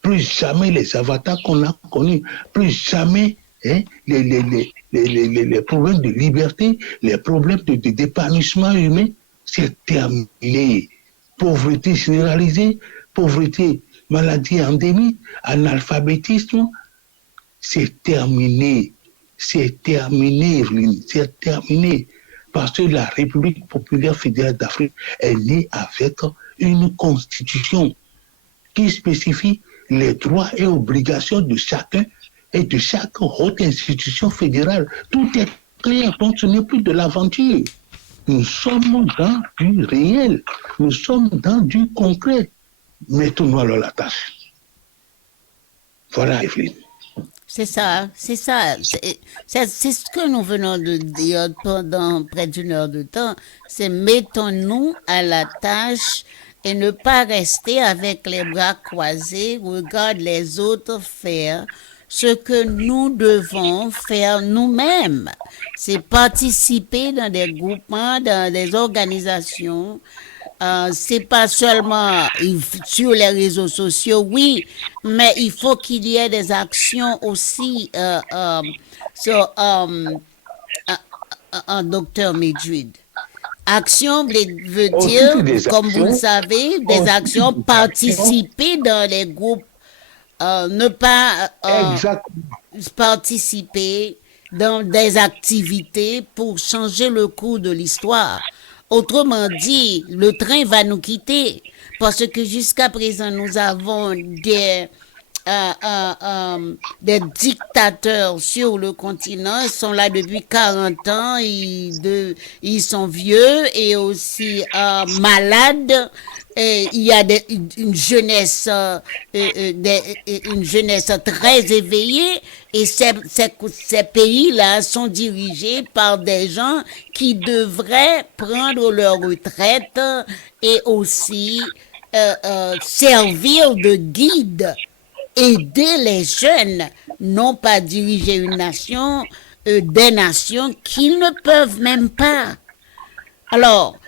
Plus jamais les avatars qu'on a connus, plus jamais les problèmes de liberté, les problèmes d'épanouissement humain, c'est terminé. Pauvreté généralisée, pauvreté, maladie endémique, analphabétisme, c'est terminé. C'est terminé, c'est terminé. Parce que la République populaire fédérale d'Afrique est née avec une constitution qui spécifie les droits et obligations de chacun et de chaque haute institution fédérale. Tout est clair, donc ce n'est plus de l'aventure. Nous sommes dans du réel, nous sommes dans du concret. Mettons-nous alors la tâche. Voilà, Evelyne. C'est ça, c'est ça. C'est ce que nous venons de dire pendant près d'une heure de temps. C'est mettons-nous à la tâche et ne pas rester avec les bras croisés, regarde les autres faire ce que nous devons faire nous-mêmes. C'est participer dans des groupements, dans des organisations. C'est pas seulement sur les réseaux sociaux, oui, mais il faut qu'il y ait des actions aussi sur un docteur Madrid. Action veut Au dire, titre des comme vous le actions, savez, au des titre actions, des actions, participer dans les groupes, ne pas exactement. participer dans des activités pour changer le cours de l'histoire. Autrement dit, le train va nous quitter parce que jusqu'à présent, nous avons des dictateurs sur le continent. Ils sont là depuis 40 ans. Ils sont vieux et aussi malades. Et il y a une jeunesse, une jeunesse très éveillée. Et ces pays-là sont dirigés par des gens qui devraient prendre leur retraite et aussi servir de guide, aider les jeunes, non pas diriger une nation, des nations qu'ils ne peuvent même pas. Alors,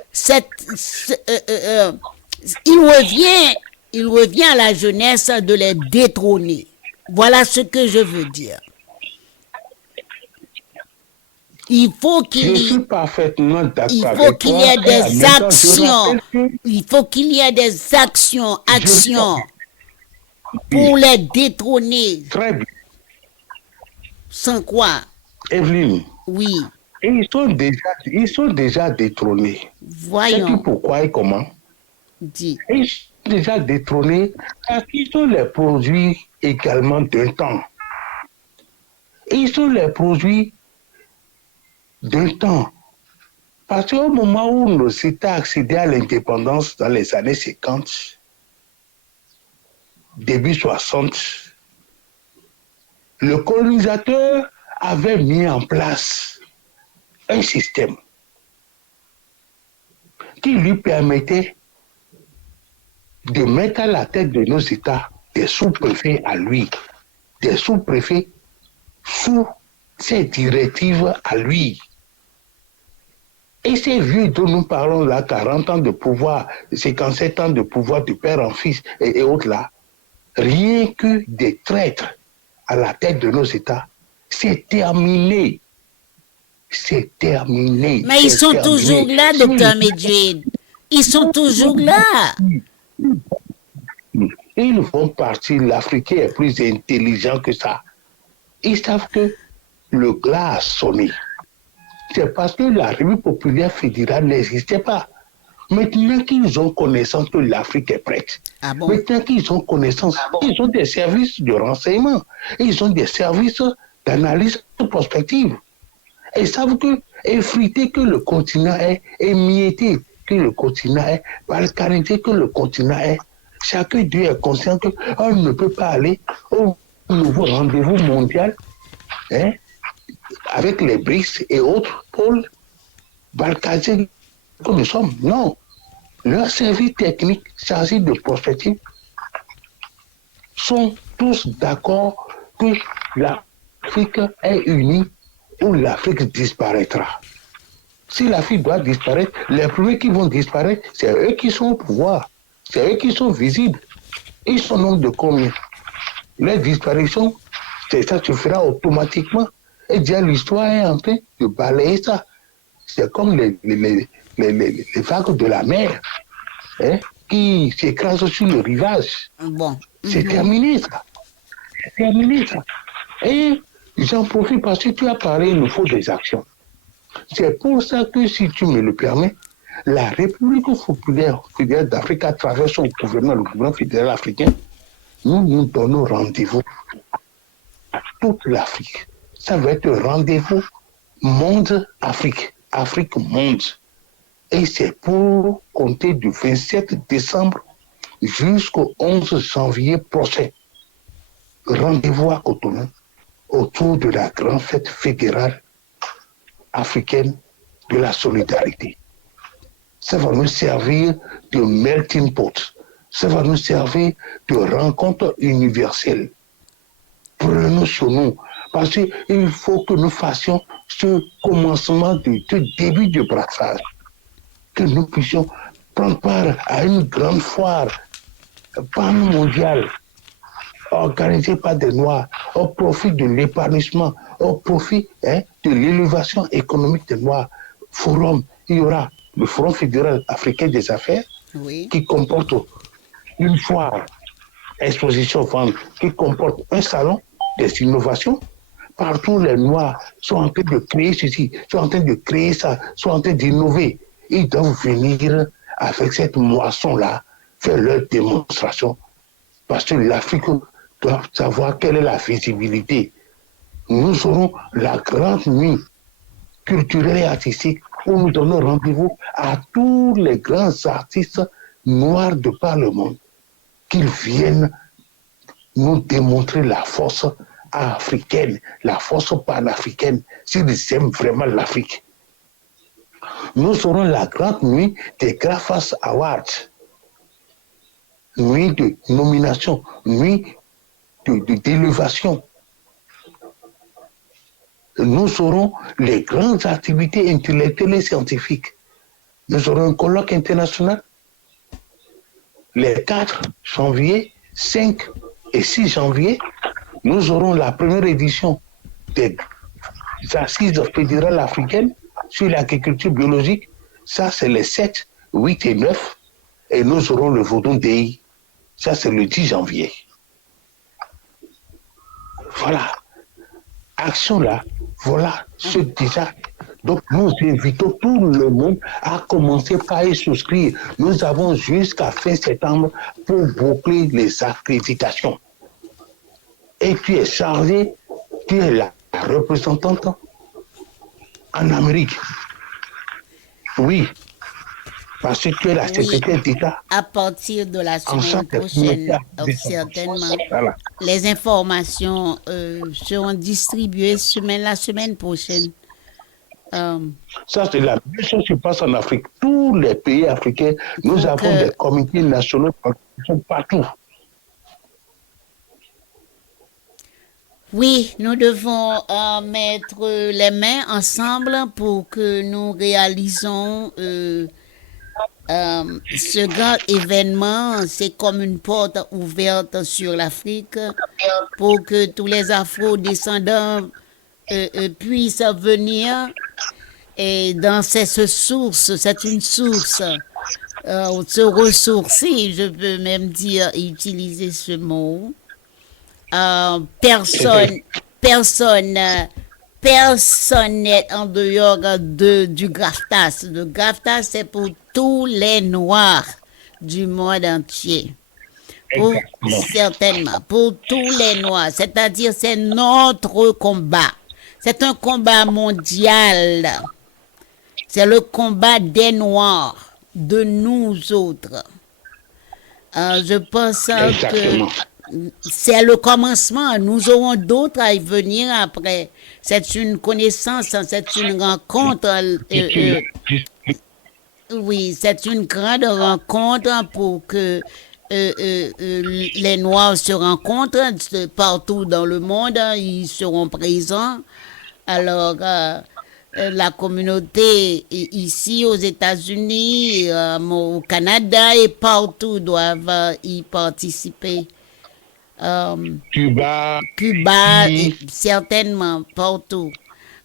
il revient à la jeunesse de les détrôner. Voilà ce que je veux dire. Il faut qu'il Je y suis parfaitement il d'accord faut avec qu'il y toi ait et en des même temps, je actions. rappelle que Il faut qu'il y ait des je suis actions pour les détrôner. très bien, Sans quoi? Evelyne. Oui. Et ils sont déjà détrônés. Sais-tu Voyons. pourquoi et comment? Dit. Et ils sont déjà détrônés parce qu'ils sont les produits également d'un temps. Et ils sont les produits d'un temps. Parce qu'au moment où nos États accédaient à l'indépendance dans les années 50, début 60, le colonisateur avait mis en place un système qui lui permettait de mettre à la tête de nos États des sous-préfets à lui, des sous-préfets sous ses directives à lui. Et ces vieux dont nous parlons là, 40 ans de pouvoir, 57 ans de pouvoir de père en fils et autres là, rien que des traîtres à la tête de nos États, c'est terminé. C'est terminé. Mais ils sont toujours là, docteur Medjid. Ils sont toujours là. Ils vont partir. L'Africain est plus intelligent que ça. Ils savent que le glas a sonné. C'est parce que la République populaire fédérale n'existait pas. Maintenant qu'ils ont connaissance que l'Afrique est prête, maintenant qu'ils ont connaissance, ils ont des services de renseignement, ils ont des services d'analyse prospective. Ils savent que effriter que le continent est, émietté que le continent est, balkanisé que le continent est, chacun d'eux est conscient qu'on ne peut pas aller au nouveau rendez-vous mondial avec les BRICS et autres pôles balkanisés que nous sommes. Non. Leurs services techniques chargés de prospective sont tous d'accord que l'Afrique est unie ou l'Afrique disparaîtra. Si l'Afrique doit disparaître, les premiers qui vont disparaître, c'est eux qui sont au pouvoir, c'est eux qui sont visibles. Ils sont nombre de combien? Leur disparition, ça se fera automatiquement. Et déjà, l'histoire est en train de balayer ça. C'est comme les vagues de la mer qui s'écrasent sur le rivage. C'est terminé ça. C'est terminé ça. Et j'en profite parce que tu as parlé, il nous faut des actions. C'est pour ça que, si tu me le permets, la République populaire fédérale d'Afrique, à travers son gouvernement, le gouvernement fédéral africain, nous donnons rendez-vous à toute l'Afrique. Ça va être un rendez-vous monde-Afrique, Afrique-monde. Et c'est pour compter du 27 décembre jusqu'au 11 janvier prochain. Rendez-vous à Cotonou autour de la grande fête fédérale africaine de la solidarité. Ça va nous servir de melting pot. Ça va nous servir de rencontre universelle. Prenons sur nous. Parce qu'il faut que nous fassions ce commencement de début de brassage. Que nous puissions prendre part à une grande foire pan-mondiale organisée par des Noirs au profit de l'épanouissement, au profit de l'élévation économique des Noirs. Forum, il y aura le Forum fédéral africain des affaires, Oui. qui comporte une foire, exposition, vente, qui comporte un salon des innovations. Partout, les Noirs sont en train de créer ceci, sont en train de créer ça, sont en train d'innover. Ils doivent venir avec cette moisson-là, faire leur démonstration. Parce que l'Afrique doit savoir quelle est la visibilité. Nous aurons la grande nuit culturelle et artistique où nous donnons rendez-vous à tous les grands artistes noirs de par le monde, qu'ils viennent nous démontrer la force africaine, la force panafricaine, s'ils aiment vraiment l'Afrique. Nous aurons la grande nuit des Grafas Awards, nuit de nomination, nuit d'élévation. Nous aurons les grandes activités intellectuelles et scientifiques. Nous aurons un colloque international les 4 janvier, 5 et 6 janvier. Nous aurons la première édition des assises fédérales africaines sur l'agriculture biologique. Ça, c'est les 7, 8 et 9. Et nous aurons le Vodun Day. Ça, c'est le 10 janvier. Voilà. Action là, voilà ce déjà. Donc, nous invitons tout le monde à commencer par y souscrire. Nous avons jusqu'à fin septembre pour boucler les accréditations. Et tu es chargé, tu es la représentante en Amérique. Oui, parce que tu es la secrétaire d'État. À partir de la semaine prochaine, certainement, Voilà. les informations seront distribuées la semaine prochaine. Ça, c'est la même chose qui se passe en Afrique. Tous les pays africains, nous avons des comités nationaux partout. Oui, nous devons mettre les mains ensemble pour que nous réalisons ce grand événement. C'est comme une porte ouverte sur l'Afrique pour que tous les Afro-descendants puissent venir. Et dans cette source, c'est une source, se ressourcer, je peux même dire, utiliser ce mot. Personne n'est en dehors du GAFTA. Le GAFTA, c'est pour tous les Noirs du monde entier. Certainement, pour tous les Noirs. C'est-à-dire, c'est notre combat. C'est un combat mondial. C'est le combat des Noirs, de nous autres. Je pense que c'est le commencement. Nous aurons d'autres à y venir après. C'est une connaissance, c'est une rencontre. Oui, c'est une grande rencontre pour que les Noirs se rencontrent partout dans le monde. Ils seront présents. Alors, la communauté ici aux États-Unis, au Canada et partout doivent y participer. Cuba, certainement, partout.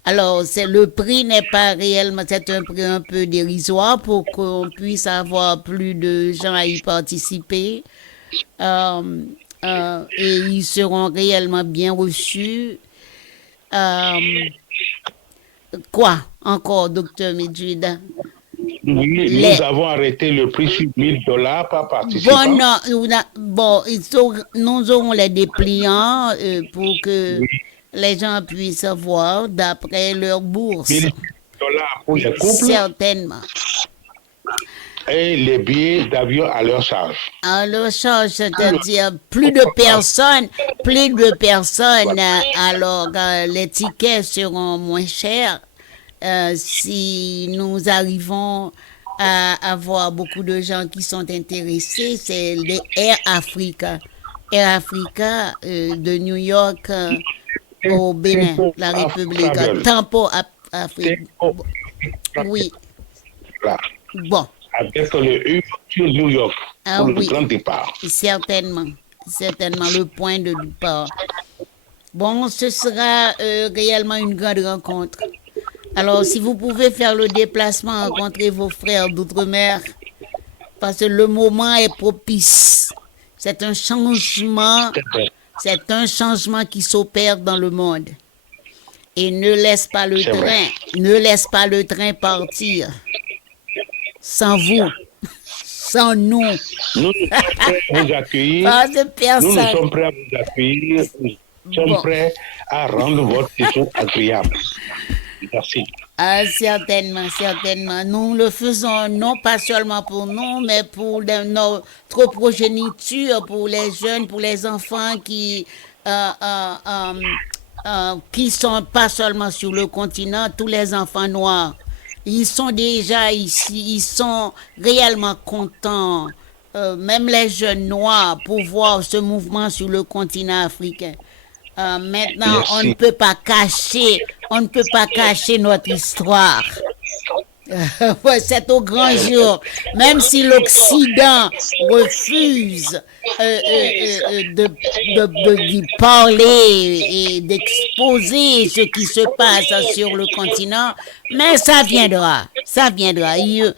Alors, le prix n'est pas réellement, c'est un prix un peu dérisoire pour qu'on puisse avoir plus de gens à y participer. Et ils seront réellement bien reçus. Quoi encore, docteur Medjida? Oui, nous avons arrêté le prix sur $1000 par participant. Nous aurons les dépliants pour que les gens puissent voir d'après leur bourse. $1000 pour les couples. Certainement. Et les billets d'avion à leur charge. À leur charge, c'est-à-dire plus de personnes, alors les tickets seront moins chers si nous arrivons à avoir beaucoup de gens qui sont intéressés. C'est les Air Africa. Air Africa de New York au Bénin, la République. Tempo Afrique. Oui. Bon. Avec le U sur New York pour le grand départ. Certainement le point de départ. Bon, ce sera réellement une grande rencontre. Alors, si vous pouvez faire le déplacement, rencontrer vos frères d'outre-mer, parce que le moment est propice. C'est un changement, C'est vrai. c'est un changement qui s'opère dans le monde. Et ne laisse pas le C'est vrai. train, ne laisse pas le train partir sans vous, sans nous, Nous sommes prêts à vous accueillir. pas de Nous personne. sommes prêts à vous accueillir. Nous sommes Bon. prêts à rendre votre séjour agréable. Merci. Ah, certainement, certainement. Nous le faisons non pas seulement pour nous, mais pour notre progéniture, pour les jeunes, pour les enfants qui sont pas seulement sur le continent, tous les enfants noirs. Ils sont déjà ici, ils sont réellement contents, même les jeunes noirs, pour voir ce mouvement sur le continent africain. Maintenant, on ne Merci. peut pas cacher, on ne peut pas cacher notre histoire. Ouais, c'est au grand jour. Même si l'Occident refuse d'y parler et d'exposer ce qui se passe sur le continent, mais ça viendra. Ça viendra. Il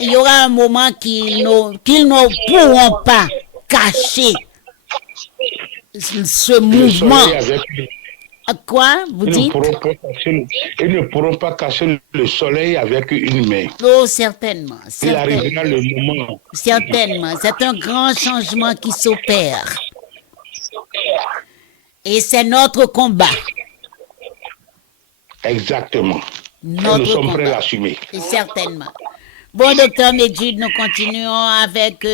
y aura un moment qu'ils ne pourront pas cacher ce Le mouvement. soleil avec Quoi, vous ils ne dites? pourront pas casser, ils ne pourront pas casser le soleil avec une main. Oh, certainement, Il certainement, arrivera le moment. certainement. C'est un grand changement qui s'opère. Et c'est notre combat. Exactement. Et nous Notre sommes prêts à combat. l'assumer. Et certainement. Bon, docteur Medjid, nous continuons avec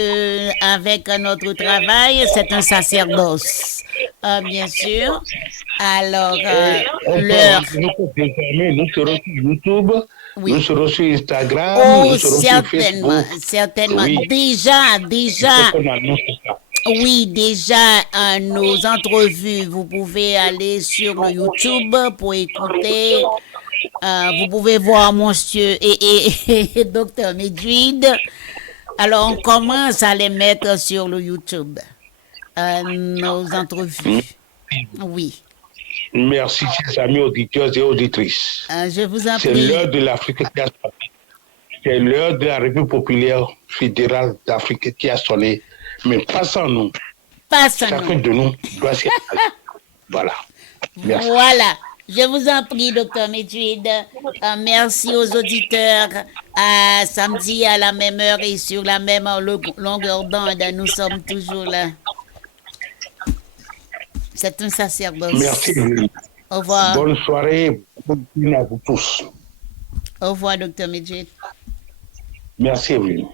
notre travail. C'est un sacerdoce, bien sûr. Alors, l'heure. Désormais, nous serons sur YouTube, Oui. nous serons sur Instagram, Oh, nous serons sur certainement, Facebook. certainement. Oui. Déjà, Il faut qu'on annonce ça. oui, déjà, nos entrevues, vous pouvez aller sur le YouTube pour écouter. Vous pouvez voir monsieur et docteur Medjid. Alors, on commence à les mettre sur le YouTube, nos entrevues. Oui. Merci, chers amis auditeurs et auditrices. Je vous en C'est prie. l'heure de l'Afrique qui a sonné. C'est l'heure de la République populaire fédérale d'Afrique qui a sonné. Mais pas sans nous. Pas sans Chacun nous. de nous doit s'y installer. Voilà. Merci. Voilà. Je vous en prie, docteur Medjid. Merci aux auditeurs. À samedi à la même heure et sur la même longueur d'onde. Nous sommes toujours là. C'est un sacerdoce. Merci. Au revoir. Bonne soirée. Bonne nuit à vous tous. Au revoir, docteur Medjid. Merci, Evelyne.